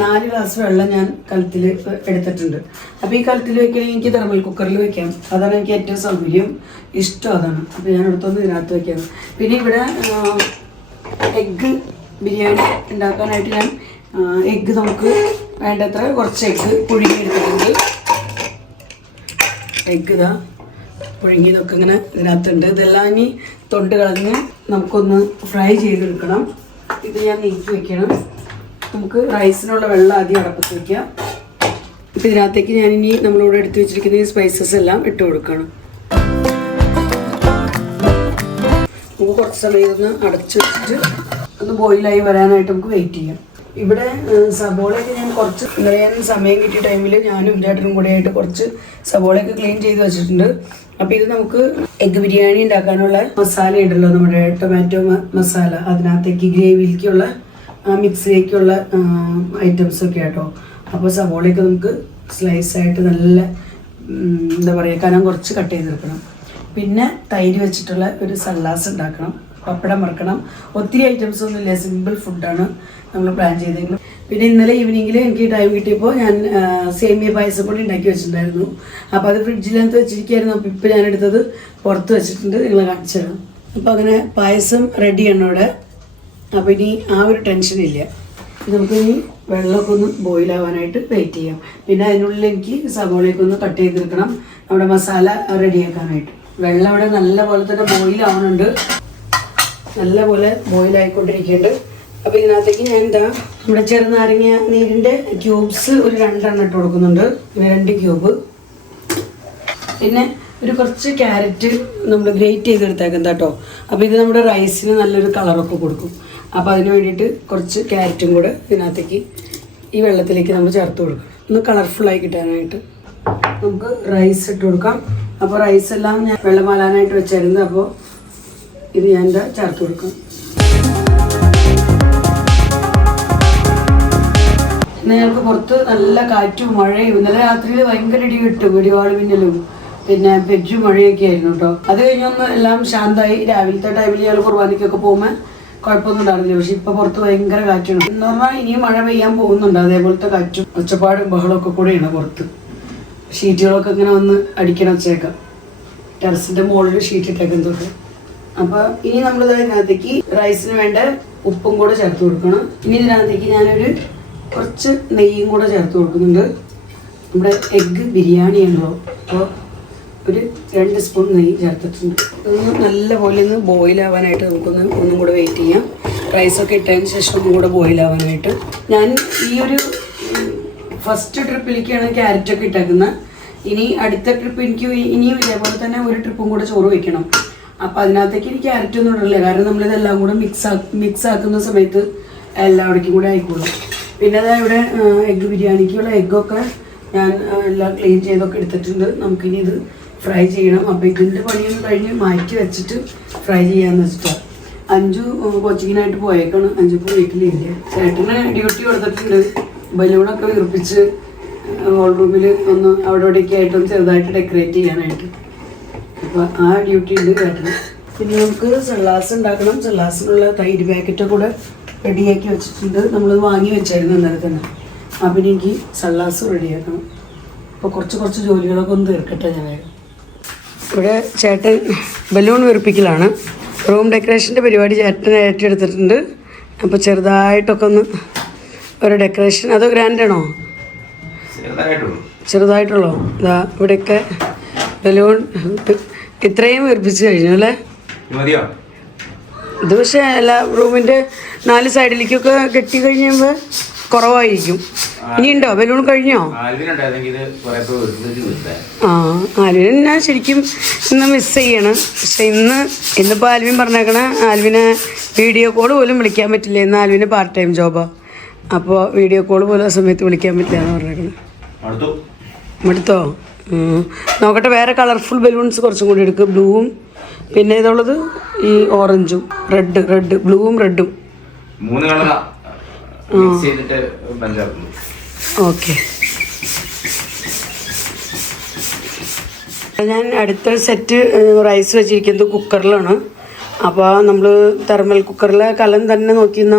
4 ഗ്ലാസ് വെള്ളം ഞാൻ കലത്തിൽ എടുത്തിട്ടുണ്ട്. അപ്പോൾ ഈ കലത്തിൽ വെക്കണമെങ്കിൽ എനിക്ക് തെർമൽ കുക്കറിൽ വെക്കാം. അതാണ് എനിക്ക് ഏറ്റവും സൗകര്യം, ഇഷ്ടം അതാണ്. അപ്പോൾ ഞാൻ എടുത്തൊന്ന് ഇതിനകത്ത് വെക്കാം. പിന്നെ ഇവിടെ എഗ്ഗ് ബിരിയാണി ഉണ്ടാക്കാനായിട്ട് ഞാൻ എഗ്ഗ് നമുക്ക് വേണ്ടത്ര കുറച്ച് എഗ്ഗ് പുഴുങ്ങിയെടുത്തിട്ടുണ്ട്. എഗ്ഗ് ഇതാ പുഴുങ്ങിയതൊക്കെ ഇങ്ങനെ ഇതിനകത്തുണ്ട്. ഇതെല്ലാം ഇനി തൊണ്ട് കളഞ്ഞ് നമുക്കൊന്ന് ഫ്രൈ ചെയ്തെടുക്കണം. ഇത് ഞാൻ നീക്കി വെക്കണം. നമുക്ക് റൈസിനുള്ള വെള്ളം ആദ്യം അടപ്പത്ത് വയ്ക്കാം. ഇപ്പം ഇതിനകത്തേക്ക് ഞാനിനി നമ്മളിവിടെ എടുത്ത് വെച്ചിരിക്കുന്ന ഈ സ്പൈസസ് എല്ലാം ഇട്ട് കൊടുക്കണം. നമുക്ക് കുറച്ച് സമയം ഇതൊന്ന് അടച്ചു വെച്ചിട്ട് ഒന്ന് ബോയിലായി വരാനായിട്ട് നമുക്ക് വെയിറ്റ് ചെയ്യാം. ഇവിടെ സബോളയൊക്കെ ഞാൻ കുറച്ച് ഞാൻ സമയം കിട്ടിയ ടൈമിൽ ഞാനും ചേട്ടനും കൂടെ ആയിട്ട് കുറച്ച് സബോളയൊക്കെ ക്ലീൻ ചെയ്ത് വെച്ചിട്ടുണ്ട്. അപ്പോൾ ഇത് നമുക്ക് എഗ്ഗ് ബിരിയാണി ഉണ്ടാക്കാനുള്ള മസാല ഉണ്ടല്ലോ, നമ്മുടെ ടൊമാറ്റോ മസാല, അതിനകത്തേക്ക് ഗ്രേവിയിലേക്കുള്ള മിക്സിലേക്കുള്ള ഐറ്റംസൊക്കെ ആട്ടോ. അപ്പോൾ സവോളയൊക്കെ നമുക്ക് സ്ലൈസായിട്ട് നല്ല എന്താ പറയുക കനം കുറച്ച് കട്ട് ചെയ്തെടുക്കണം. പിന്നെ തൈര് വെച്ചിട്ടുള്ള ഒരു സല്ലാസ് ഉണ്ടാക്കണം, പപ്പടം വറക്കണം. ഒത്തിരി ഐറ്റംസ് ഒന്നുമില്ല, സിമ്പിൾ ഫുഡാണ് നമ്മൾ പ്ലാൻ ചെയ്തെങ്കിലും. പിന്നെ ഇന്നലെ ഈവനിങ്ങിൽ എനിക്ക് ടൈം കിട്ടിയപ്പോൾ ഞാൻ സേമിയ പായസം കൂടി ഉണ്ടാക്കി വെച്ചിട്ടുണ്ടായിരുന്നു. അപ്പോൾ അത് ഫ്രിഡ്ജിനകത്ത് വെച്ചിരിക്കുകയായിരുന്നു. അപ്പോൾ ഇപ്പോൾ ഞാനെടുത്തത് പുറത്ത് വെച്ചിട്ടുണ്ട്, നിങ്ങൾ കാണിച്ചു തരാം. അപ്പോൾ അങ്ങനെ പായസം റെഡിയാണ് ഇവിടെ. അപ്പോൾ ഇനി ആ ഒരു ടെൻഷനില്ല. നമുക്കിനി വെള്ളമൊക്കെ ഒന്ന് ബോയിലാവാനായിട്ട് വെയിറ്റ് ചെയ്യാം. പിന്നെ അതിനുള്ളിൽ എനിക്ക് സവോളയൊക്കെ ഒന്ന് കട്ട് ചെയ്തെടുക്കണം, നമ്മുടെ മസാല റെഡിയാക്കാനായിട്ട്. വെള്ളം ഇവിടെ നല്ല പോലെ തന്നെ ബോയിലാവുന്നുണ്ട്, നല്ല പോലെ ബോയിലായിക്കൊണ്ടിരിക്കുന്നുണ്ട്. അപ്പോൾ ഇതിനകത്തേക്ക് ഞാൻ എന്താ നമ്മുടെ ചെറുനാരങ്ങ നീരിൻ്റെ ക്യൂബ്സ് ഒരു 2 എണ്ണം ഇട്ട് കൊടുക്കുന്നുണ്ട്. പിന്നെ 2 ക്യൂബ്. പിന്നെ ഒരു കുറച്ച് ക്യാരറ്റ് നമ്മൾ ഗ്രേറ്റ് ചെയ്തെടുത്തേക്കാം കേട്ടോ. അപ്പോൾ ഇത് നമ്മുടെ റൈസിന് നല്ലൊരു കളറൊക്കെ കൊടുക്കും. അപ്പോൾ അതിന് വേണ്ടിയിട്ട് കുറച്ച് ക്യാരറ്റും കൂടെ ഇതിനകത്തേക്ക് ഈ വെള്ളത്തിലേക്ക് നമ്മൾ ചേർത്ത് കൊടുക്കണം, ഒന്ന് കളർഫുള്ളായി കിട്ടാനായിട്ട്. നമുക്ക് റൈസ് ഇട്ട് കൊടുക്കാം. അപ്പോൾ റൈസെല്ലാം ഞാൻ വെള്ളം മാലാനായിട്ട് വെച്ചായിരുന്നു. അപ്പോൾ ഇത് ഞാൻ ചേർത്ത് കൊടുക്കാം. ഇന്ന് ഞങ്ങൾക്ക് പുറത്ത് നല്ല കാറ്റും മഴയും, ഇന്നലെ രാത്രിയിൽ ഭയങ്കര ഇടി കിട്ടും, ഇടിവാള് മിന്നലും പിന്നെ പെജ്ജും മഴയൊക്കെ ആയിരുന്നു കേട്ടോ. അത് കഴിഞ്ഞൊന്ന് എല്ലാം ശാന്തമായി. രാവിലത്തെ ടൈമിൽ ഞങ്ങൾ കുർബാനയ്ക്കൊക്കെ പോകുമ്പോൾ കുഴപ്പമൊന്നും ഉണ്ടായിരുന്നില്ല. പക്ഷെ ഇപ്പോൾ പുറത്ത് ഭയങ്കര കാറ്റാണ്. എന്ന് പറഞ്ഞാൽ ഇനിയും മഴ പെയ്യാൻ പോകുന്നുണ്ട്. അതേപോലത്തെ കാറ്റും ഒച്ചപ്പാടും ബഹളമൊക്കെ കൂടെയാണ് പുറത്ത്. ഷീറ്റുകളൊക്കെ ഇങ്ങനെ വന്ന് അടിക്കണം വെച്ചേക്കാം. ടെറസിൻ്റെ മുകളിൽ ഷീറ്റ് ഇട്ടേക്കാൻ തൊട്ട്. അപ്പോൾ ഇനി നമ്മളിത് ഇതിനകത്തേക്ക് റൈസിന് വേണ്ട ഉപ്പും കൂടെ ചേർത്ത് കൊടുക്കണം. ഇനി ഇതിനകത്തേക്ക് ഞാനൊരു കുറച്ച് നെയ്യും കൂടെ ചേർത്ത് കൊടുക്കുന്നുണ്ട്. നമ്മുടെ എഗ്ഗ് ബിരിയാണിയാണല്ലോ, അപ്പോൾ ഒരു 2 സ്പൂൺ നെയ്യ് ചേർത്തിട്ടുണ്ട്. ഇതൊന്ന് നല്ലപോലെ ഒന്ന് ബോയിലാവാനായിട്ട് ഒന്നും കൂടെ വെയിറ്റ് ചെയ്യാം. റൈസൊക്കെ ഇട്ടതിന് ശേഷം ഒന്നും കൂടെ ബോയിലാവാനായിട്ട്. ഞാൻ ഈ ഒരു ഫസ്റ്റ് ട്രിപ്പിലേക്കാണ് ക്യാരറ്റൊക്കെ ഇട്ടേക്കുന്നത്. ഇനി അടുത്ത ട്രിപ്പ് എനിക്ക് ഇനിയും ഇതേപോലെ തന്നെ ഒരു ട്രിപ്പും കൂടെ ചോറ് വയ്ക്കണം. അപ്പോൾ അതിനകത്തേക്ക് എനിക്ക് ക്യാരറ്റൊന്നും ഇടില്ല, കാരണം നമ്മളിതെല്ലാം കൂടെ മിക്സ് ആക്കുന്ന സമയത്ത് എല്ലാവിടേക്കും കൂടെ ആയിക്കോളും. പിന്നെ അതായത് ഇവിടെ എഗ്ഗ് ബിരിയാണിക്കുള്ള എഗ്ഗൊക്കെ ഞാൻ എല്ലാം ക്ലീൻ ചെയ്തൊക്കെ എടുത്തിട്ടുണ്ട്. നമുക്കിനി ഇത് ഫ്രൈ ചെയ്യണം. അപ്പോൾ ഇതിൻ്റെ പണിയൊന്നും കഴിഞ്ഞ് മാറ്റി വെച്ചിട്ട് ഫ്രൈ ചെയ്യാമെന്ന് വെച്ചിട്ടാണ്. അഞ്ചു കോച്ചിങ്ങിനായിട്ട് പോയേക്കാണ്. അഞ്ചു ഇപ്പോൾ വീട്ടിലില്ല. ചേട്ടന് ഡ്യൂട്ടി കൊടുത്തിട്ടുണ്ട്, ബലൂണൊക്കെ വീർപ്പിച്ച് ഹോൾ റൂമിൽ ഒന്ന് അവിടെ ഇവിടെയൊക്കെ ആയിട്ടൊന്ന് ചെറുതായിട്ട് ഡെക്കറേറ്റ് ചെയ്യാനായിട്ട്. അപ്പോൾ ആ ഡ്യൂട്ടി ഉണ്ട് ചേട്ടന്. പിന്നെ നമുക്ക് സല്ലാസ് ഉണ്ടാക്കണം. സല്ലാസിനുള്ള തൈര് പാക്കറ്റൊക്കെ കൂടെ റെഡിയാക്കി വെച്ചിട്ടുണ്ട്. നമ്മളത് വാങ്ങി വെച്ചായിരുന്നു ഇന്നലെ തന്നെ. അപ്പം എനിക്ക് സല്ലാസ് റെഡിയാക്കണം. അപ്പോൾ കുറച്ച് ജോലികളൊക്കെ ഒന്ന് തീർക്കട്ടെ ഞാൻ വേഗം. ഇവിടെ ചേട്ടൻ ബലൂൺ വീർപ്പിക്കലാണ്. റൂം ഡെക്കറേഷൻ്റെ പരിപാടി ചേട്ടൻ ഏറ്റെടുത്തിട്ടുണ്ട്. അപ്പോൾ ചെറുതായിട്ടൊക്കെ ഒന്ന് ഒരു ഡെക്കറേഷൻ. അതോ ഗ്രാൻഡാണോ? ചെറുതായിട്ടുള്ളോ? ഇതാ ഇവിടെയൊക്കെ ബലൂൺ ഇത്രയും വീർപ്പിച്ച് കഴിഞ്ഞു അല്ലേ? ഇത് പക്ഷേ എല്ലാ റൂമിൻ്റെ 4 സൈഡിലേക്കൊക്കെ കെട്ടി കഴിയുമ്പോൾ കുറവായിരിക്കും. ഇനിയുണ്ടോ ബലൂൺ? കഴിഞ്ഞോ? ആൽവിൻ ഞാൻ ശരിക്കും ഇന്ന് മിസ് ചെയ്യണം. പക്ഷെ ഇന്നിപ്പോൾ ആൽവിൻ പറഞ്ഞേക്കണേ ആൽവിനെ വീഡിയോ കോൾ പോലും വിളിക്കാൻ പറ്റില്ല. ഇന്ന് ആൽവിന് പാർട്ട് ടൈം ജോബാണ്. അപ്പോൾ വീഡിയോ കോൾ പോലും ആ സമയത്ത് വിളിക്കാൻ പറ്റില്ല എന്ന് പറഞ്ഞേക്കണേ. എടുത്തോ? നോക്കട്ടെ, വേറെ കളർഫുൾ ബലൂൺസ് കുറച്ചും കൂടി എടുക്കും. ബ്ലൂവും പിന്നെ ഇതുള്ളത് ഈ ഓറഞ്ചും റെഡ് ബ്ലൂവും റെഡും 3 കളർ മിക്സ് ചെയ്തിട്ട് പഞ്ചാബ്. ഓക്കെ, ഞാൻ അടുത്ത സെറ്റ് റൈസ് വെച്ചിരിക്കുന്നത് കുക്കറിലാണ്. അപ്പോൾ നമ്മൾ തെർമൽ കുക്കറിലെ കലം തന്നെ നോക്കിയെന്ന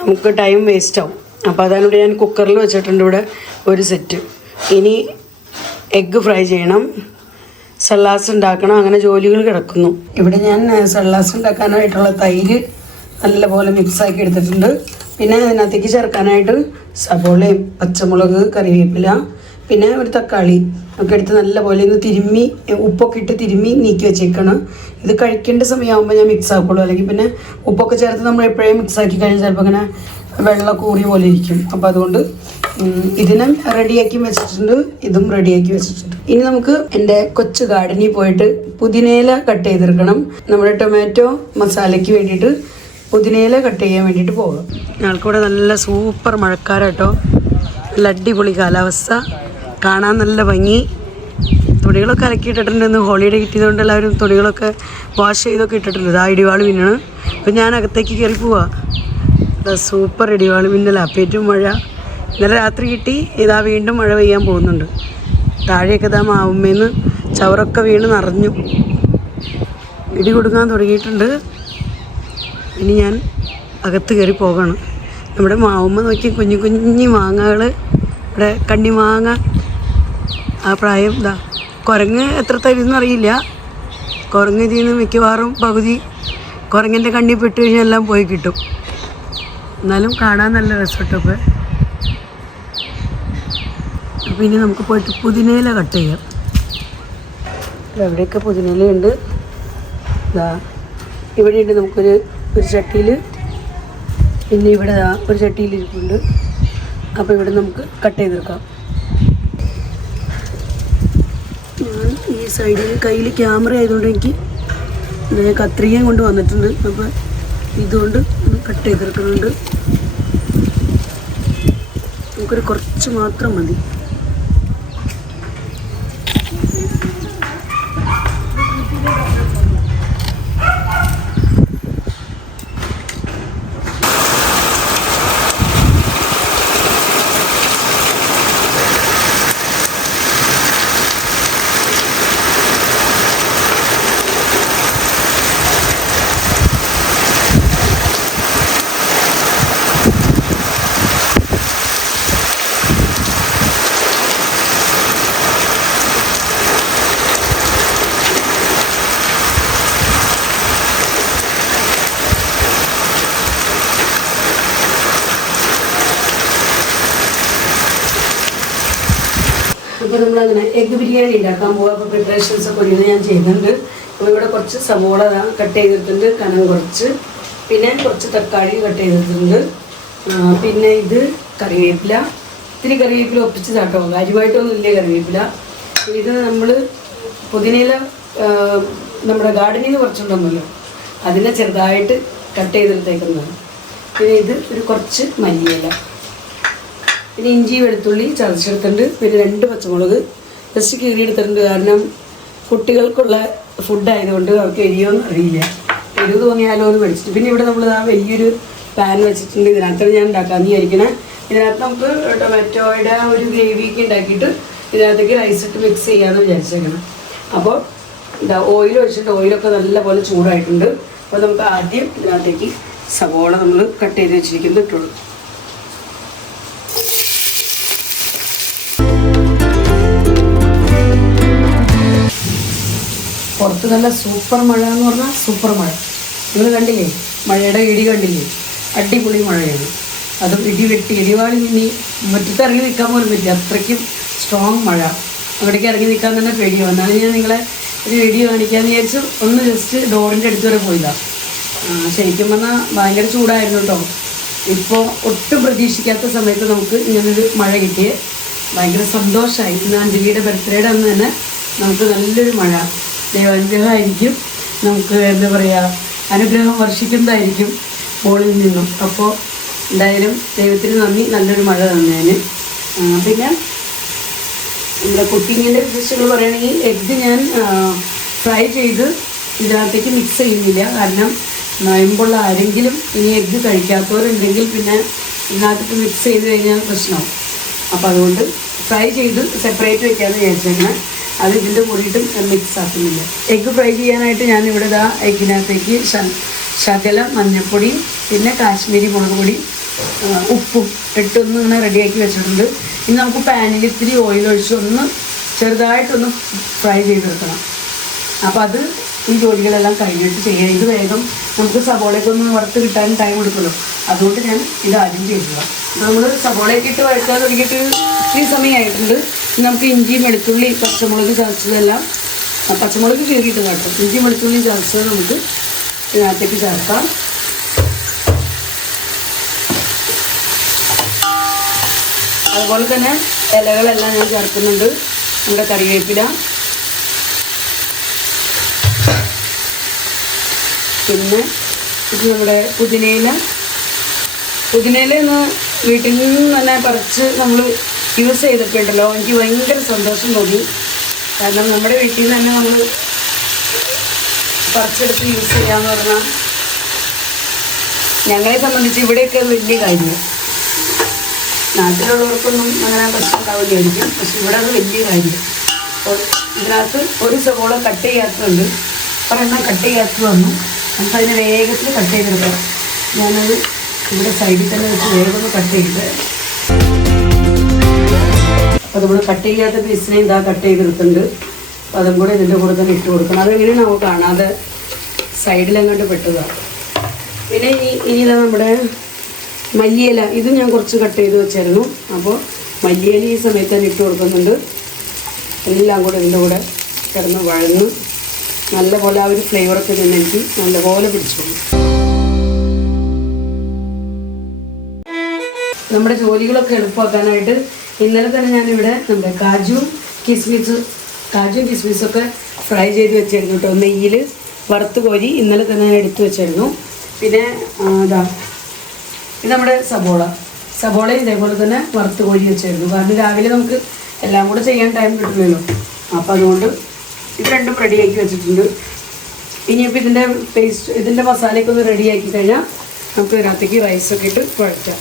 നമുക്ക് ടൈം വേസ്റ്റ് ആവും. അപ്പോൾ അതാണ് ഇവിടെ ഞാൻ കുക്കറിൽ വെച്ചിട്ടുണ്ട് ഇവിടെ ഒരു സെറ്റ്. ഇനി എഗ്ഗ് ഫ്രൈ ചെയ്യണം, സലാസ് ഉണ്ടാക്കണം, അങ്ങനെ ജോലികൾ കിടക്കുന്നു. ഇവിടെ ഞാൻ സലാസ് ഉണ്ടാക്കാനായിട്ടുള്ള തൈര് നല്ലപോലെ മിക്സാക്കി എടുത്തിട്ടുണ്ട്. പിന്നെ അതിനകത്തേക്ക് ചേർക്കാനായിട്ട് സബോളയും പച്ചമുളക്, കറിവേപ്പില, പിന്നെ ഒരു തക്കാളി ഒക്കെ എടുത്ത് നല്ലപോലെ ഒന്ന് തിരുമ്മി ഉപ്പൊക്കെ ഇട്ട് തിരുമ്മി നീക്കി വെച്ചേക്കണം. ഇത് കഴിക്കേണ്ട സമയമാകുമ്പോൾ ഞാൻ മിക്സ് ആക്കുള്ളൂ. അല്ലെങ്കിൽ പിന്നെ ഉപ്പൊക്കെ ചേർത്ത് നമ്മൾ എപ്പോഴും മിക്സ് ആക്കി കഴിഞ്ഞാൽ ചിലപ്പോൾ അങ്ങനെ വെള്ളം കൂറിയ പോലെ ഇരിക്കും. അപ്പോൾ അതുകൊണ്ട് ഇതിനും റെഡിയാക്കി വെച്ചിട്ടുണ്ട്, ഇതും റെഡിയാക്കി വെച്ചിട്ടുണ്ട്. ഇനി നമുക്ക് എൻ്റെ കൊച്ചു ഗാർഡനിൽ പോയിട്ട് പുതിനയില കട്ട് ചെയ്തെടുക്കണം. നമ്മുടെ ടൊമാറ്റോ മസാലയ്ക്ക് വേണ്ടിയിട്ട് പുതിനയില കട്ട് ചെയ്യാൻ വേണ്ടിയിട്ട് പോകാം. ഞങ്ങൾക്കിവിടെ നല്ല സൂപ്പർ മഴക്കാരാട്ടോ, നല്ല അടിപൊളി കാലാവസ്ഥ, കാണാൻ നല്ല ഭംഗി. തുണികളൊക്കെ അലക്കിയിട്ടിട്ടുണ്ട്. ഹോളിഡേ കിട്ടിയതുകൊണ്ട് എല്ലാവരും തുണികളൊക്കെ വാഷ് ചെയ്തൊക്കെ ഇട്ടിട്ടുണ്ട്. ഇതാ ഇടിവാള് മിന്നാണ്. ഇപ്പം ഞാൻ അകത്തേക്ക് കയറി പോവാ. ഇതാ സൂപ്പർ ഇടിവാള് മിന്നല, അപ്പേറ്റും മഴ. ഇന്നലെ രാത്രി കിട്ടി, ഇതാ വീണ്ടും മഴ പെയ്യാൻ പോകുന്നുണ്ട്. താഴെയൊക്കെ ഇതാ മാവുമ്മേന്ന് ചവറൊക്കെ വീണ് നിറഞ്ഞു, ഇടി കൊടുക്കാൻ തുടങ്ങിയിട്ടുണ്ട്. ഇനി ഞാൻ അകത്ത് കയറി പോകണം. നമ്മുടെ മാവുമ്മ നോക്കി കുഞ്ഞു കുഞ്ഞു മാങ്ങകൾ, ഇവിടെ കണ്ണിമാങ്ങ. ആ പ്രായം ഇതാ കുരങ്ങ് എത്ര തരുമെന്ന് അറിയില്ല. കുരങ്ങ് ഇതിൽ നിന്ന് മിക്കവാറും പകുതി കുരങ്ങൻ്റെ കണ്ണിൽ പെട്ട് കഴിഞ്ഞാൽ എല്ലാം പോയി കിട്ടും. എന്നാലും കാണാൻ നല്ല രസമുട്ടപ്പോൾ. അപ്പോൾ ഇനി നമുക്ക് പോയിട്ട് പുതിനയില കട്ട് ചെയ്യാം. എവിടെയൊക്കെ പുതിനയിലയുണ്ട്. ഇതാ ഇവിടെയുണ്ട് നമുക്കൊരു ചട്ടിയിൽ, പിന്നെ ഇവിടെ ഒരു ചട്ടിയിലിരിപ്പുണ്ട്. അപ്പോൾ ഇവിടെ നമുക്ക് കട്ട് ചെയ്തെടുക്കാം. ഞാൻ ഈ സൈഡിൽ കയ്യിൽ ക്യാമറ ആയതുകൊണ്ട് എനിക്ക് കത്രികയും കൊണ്ട് വന്നിട്ടുണ്ട്. അപ്പോൾ ഇതുകൊണ്ട് കട്ട് ചെയ്തെടുക്കുന്നുണ്ട്. നമുക്കൊരു കുറച്ച് മാത്രം മതി. അപ്പോൾ നമ്മളങ്ങനെ എഗ്ഗ് ബിരിയാണി ഉണ്ടാക്കാൻ പോകുക. അപ്പോൾ പ്രിപ്പറേഷൻസ് ഒക്കെ ഒരുങ്ങി ഞാൻ ചെയ്യുന്നുണ്ട്. അപ്പോൾ ഇവിടെ കുറച്ച് സവോള കട്ട് ചെയ്തിട്ടുണ്ട്, കനം കുറച്ച്. പിന്നെ കുറച്ച് തക്കാളി കട്ട് ചെയ്തിട്ടുണ്ട്. പിന്നെ ഇത് കറിവേപ്പില, ഇത്തിരി കറിവേപ്പില ഒപ്പിച്ചതാട്ടോ, കാര്യമായിട്ടൊന്നും ഇല്ല കറിവേപ്പില. ഇത് നമ്മൾ പുതിനയില നമ്മുടെ ഗാർഡനിൽ നിന്ന് കുറച്ചുണ്ടോന്നല്ലോ, അതിനെ ചെറുതായിട്ട് കട്ട് ചെയ്തെടുത്തേക്കുന്നതാണ്. പിന്നെ ഇത് ഒരു കുറച്ച് മല്ലിയില, പിന്നെ ഇഞ്ചി വെളുത്തുള്ളി ചതച്ചെടുത്തിട്ടുണ്ട്. പിന്നെ 2 പച്ചമുളക് ജസ്റ്റ് കീറിയെടുത്തിട്ടുണ്ട്. കാരണം കുട്ടികൾക്കുള്ള ഫുഡായതുകൊണ്ട് അവർക്ക് എരിയൊന്നും അറിയില്ല, എരിവ് തോന്നിയാലോ എന്ന് പഠിച്ചിട്ട്. പിന്നെ ഇവിടെ നമ്മൾ വലിയൊരു പാൻ വെച്ചിട്ടുണ്ട്. ഇതിനകത്താണ് ഞാൻ ഉണ്ടാക്കാമെന്ന് വിചാരിക്കണേ. ഇതിനകത്ത് നമുക്ക് ടൊമാറ്റോയുടെ ഒരു ഗ്രേവിയൊക്കെ ഉണ്ടാക്കിയിട്ട് ഇതിനകത്തേക്ക് റൈസ് ഇട്ട് മിക്സ് ചെയ്യാമെന്ന് വിചാരിച്ചേക്കണം. അപ്പോൾ എന്താ ഓയിൽ ഒഴിച്ചിട്ട് ഓയിലൊക്കെ നല്ലപോലെ ചൂടായിട്ടുണ്ട്. അപ്പോൾ നമുക്ക് ആദ്യം ഇതിനകത്തേക്ക് സവോള നമ്മൾ കട്ട് ചെയ്ത് വെച്ചിരിക്കുന്നത് ഇട്ടുള്ളൂ. പുറത്ത് നല്ല സൂപ്പർ മഴ എന്ന് പറഞ്ഞാൽ സൂപ്പർ മഴ. നിങ്ങൾ കണ്ടില്ലേ, മഴയുടെ ഇടി കണ്ടില്ലേ, അടിപൊളി മഴയാണ്. അതും ഇടി വെട്ടി ഇടിവാളി മിന്നി മുറ്റത്ത് ഇറങ്ങി നിൽക്കാൻ പോലും പറ്റില്ല, അത്രയ്ക്കും സ്ട്രോങ് മഴ. അവിടേക്ക് ഇറങ്ങി നിൽക്കാൻ തന്നെ പേടിയോ. എന്നാലും ഞാൻ നിങ്ങളെ ഒരു വീഡിയോ കാണിക്കാമെന്ന് വിചാരിച്ചു ഒന്ന് ജസ്റ്റ് ഡോറിൻ്റെ അടുത്ത് വരെ പോയില്ല. ശരിക്കും പറഞ്ഞാൽ ഭയങ്കര ചൂടായിരുന്നു കേട്ടോ. ഇപ്പോൾ ഒട്ടും പ്രതീക്ഷിക്കാത്ത സമയത്ത് നമുക്ക് ഇങ്ങനൊരു മഴ കിട്ടിയേ ഭയങ്കര സന്തോഷമായി. ഇന്ന് അഞ്ജലിയുടെ ബർത്ത്ഡേയുടെ അന്ന് തന്നെ നമുക്ക് നല്ലൊരു മഴ, ദൈവാനുഗ്രഹമായിരിക്കും, നമുക്ക് എന്താ പറയുക, അനുഗ്രഹം വർഷിക്കുന്നതായിരിക്കും മുകളിൽ നിന്നും. അപ്പോൾ എന്തായാലും ദൈവത്തിന് നന്ദി, നല്ലൊരു മഴ തന്നതിന്. പിന്നെ നമ്മുടെ കുക്കിങ്ങിൻ്റെ വിശേഷങ്ങൾ പറയുകയാണെങ്കിൽ എഗ്ഗ് ഞാൻ ഫ്രൈ ചെയ്ത് ഇതിനകത്തേക്ക് മിക്സ് ചെയ്യുന്നില്ല. കാരണം നോയമ്പുള്ള ആരെങ്കിലും ഇനി എഗ്ഗ് കഴിക്കാത്തവരുണ്ടെങ്കിൽ പിന്നെ ഇതിനകത്ത് മിക്സ് ചെയ്ത് കഴിഞ്ഞാൽ പ്രശ്നമാവും. അപ്പോൾ അതുകൊണ്ട് ഫ്രൈ ചെയ്ത് സെപ്പറേറ്റ് വെക്കാമെന്ന് വിചാരിച്ചേക്കണം. അത് ഇതിൻ്റെ കൂടിയിട്ടും മിക്സ് ആക്കുന്നില്ല. എഗ്ഗ് ഫ്രൈ ചെയ്യാനായിട്ട് ഞാനിവിടെ ഇതാ എഗ്ഗിനകത്തേക്ക് ശകലം മഞ്ഞൾപ്പൊടി, പിന്നെ കാശ്മീരി മുളക് പൊടി, ഉപ്പും ഇട്ടൊന്ന് ഇങ്ങനെ റെഡിയാക്കി വെച്ചിട്ടുണ്ട്. ഇനി നമുക്ക് പാനിൽ ഇത്തിരി ഓയിൽ ഒഴിച്ച് ഒന്ന് ചെറുതായിട്ടൊന്ന് ഫ്രൈ ചെയ്തെടുക്കണം. അപ്പോൾ അത് ഈ ജോലികളെല്ലാം കഴിഞ്ഞിട്ട് ചെയ്യാം. ഇത് വേഗം നമുക്ക് സവോളയ്ക്കൊന്ന് വറുത്ത് കിട്ടാൻ ടൈം എടുക്കുമല്ലോ, അതുകൊണ്ട് ഞാൻ ഇത് ആദ്യം ചെയ്തില്ല. അപ്പോൾ നമ്മൾ സവോളയൊക്കെ ഇട്ട് വഴറ്റാൻ തുടങ്ങിയിട്ട് ഇത്തിരി സമയമായിട്ടുണ്ട്. നമുക്ക് ഇഞ്ചി, വെളുത്തുള്ളി, പച്ചമുളക് ചതച്ചതെല്ലാം, പച്ചമുളക് കീറിയിട്ട് കാട്ടും, ഇഞ്ചി വെളുത്തുള്ളി ചതച്ചത് നമുക്ക് ഇതിനകത്തേക്ക് ചേർക്കാം. അതുപോലെ തന്നെ ഇലകളെല്ലാം ഞാൻ ചേർക്കുന്നുണ്ട്. നമ്മുടെ കറിവേപ്പില, പിന്നെ ഇത് നമ്മുടെ പുതിനയില ഒന്ന് വീട്ടിൽ നിന്ന് തന്നെ പറിച്ച് നമ്മൾ യൂസ് ചെയ്തൊക്കെ ഉണ്ടല്ലോ, എനിക്ക് ഭയങ്കര സന്തോഷം തോന്നി. കാരണം നമ്മുടെ വീട്ടിൽ നിന്ന് തന്നെ നമ്മൾ പറിച്ചെടുത്ത് യൂസ് ചെയ്യാമെന്ന് പറഞ്ഞാൽ ഞങ്ങളെ സംബന്ധിച്ച് ഇവിടെയൊക്കെ അത് വലിയ കാര്യമാണ്. നാട്ടിലുള്ളവർക്കൊന്നും അങ്ങനെ പ്രശ്നം ഉണ്ടാവില്ലായിരിക്കും, പക്ഷെ ഇവിടെ അത് വലിയ കാര്യം. അപ്പോൾ ഇതിനകത്ത് ഒരു സവോള കട്ട് ചെയ്യാത്തതുണ്ട്, ഒരെണ്ണം കട്ട് ചെയ്യാത്തത് വന്നു. നമുക്കതിനെ വേഗത്തിൽ കട്ട് ചെയ്തെടുക്കാം. ഞാനത് ഇവിടെ സൈഡിൽ തന്നെ വെച്ച് വേഗം ഒന്ന് കട്ട് ചെയ്ത്, അപ്പോൾ നമ്മൾ കട്ട് ചെയ്യാത്ത പീസിനെ ഇതാ കട്ട് ചെയ്തെടുത്തിട്ടുണ്ട്. അപ്പോൾ അതും കൂടെ ഇതിൻ്റെ കൂടെ തന്നെ ഇട്ട് കൊടുക്കണം. അതെങ്ങനെയാണ് നമുക്ക് കാണാതെ സൈഡിലെങ്ങോട്ട് പെട്ടതാണ്. പിന്നെ ഇനിയിതാ നമ്മുടെ മല്ലിയില, ഇത് ഞാൻ കുറച്ച് കട്ട് ചെയ്ത് വെച്ചായിരുന്നു. അപ്പോൾ മല്ലിയില ഈ സമയത്ത് തന്നെ ഇട്ട് കൊടുക്കുന്നുണ്ട്. എല്ലാം കൂടെ ഇതിൻ്റെ കൂടെ കിടന്ന് വഴന്ന് നല്ലപോലെ ആ ഒരു ഫ്ലേവറൊക്കെ തന്നെ എനിക്ക് നല്ലപോലെ പിടിച്ചോളൂ. നമ്മുടെ ജോലികളൊക്കെ എളുപ്പമാക്കാനായിട്ട് ഇന്നലെ തന്നെ ഞാനിവിടെ നമ്മുടെ കാജുവും കിസ്മിസൊക്കെ ഫ്രൈ ചെയ്ത് വെച്ചായിരുന്നു കേട്ടോ. നെയ്യിൽ വറുത്ത് കോരി ഇന്നലെ തന്നെ ഞാൻ എടുത്ത് വെച്ചായിരുന്നു. പിന്നെ ഇത് നമ്മുടെ സബോളയും ഇതേപോലെ തന്നെ വറുത്ത് കോരി വെച്ചായിരുന്നു. കാരണം രാവിലെ നമുക്ക് എല്ലാം കൂടെ ചെയ്യാൻ ടൈം കിട്ടില്ലല്ലോ. അപ്പോൾ അതുകൊണ്ട് ഇത് രണ്ടും റെഡിയാക്കി വെച്ചിട്ടുണ്ട്. ഇനിയിപ്പോൾ ഇതിൻ്റെ മസാലയൊക്കെ ഒന്ന് റെഡിയാക്കി കഴിഞ്ഞാൽ നമുക്ക് ഇതിനകത്തേക്ക് റൈസൊക്കെ ഇട്ട് കുഴക്കാം.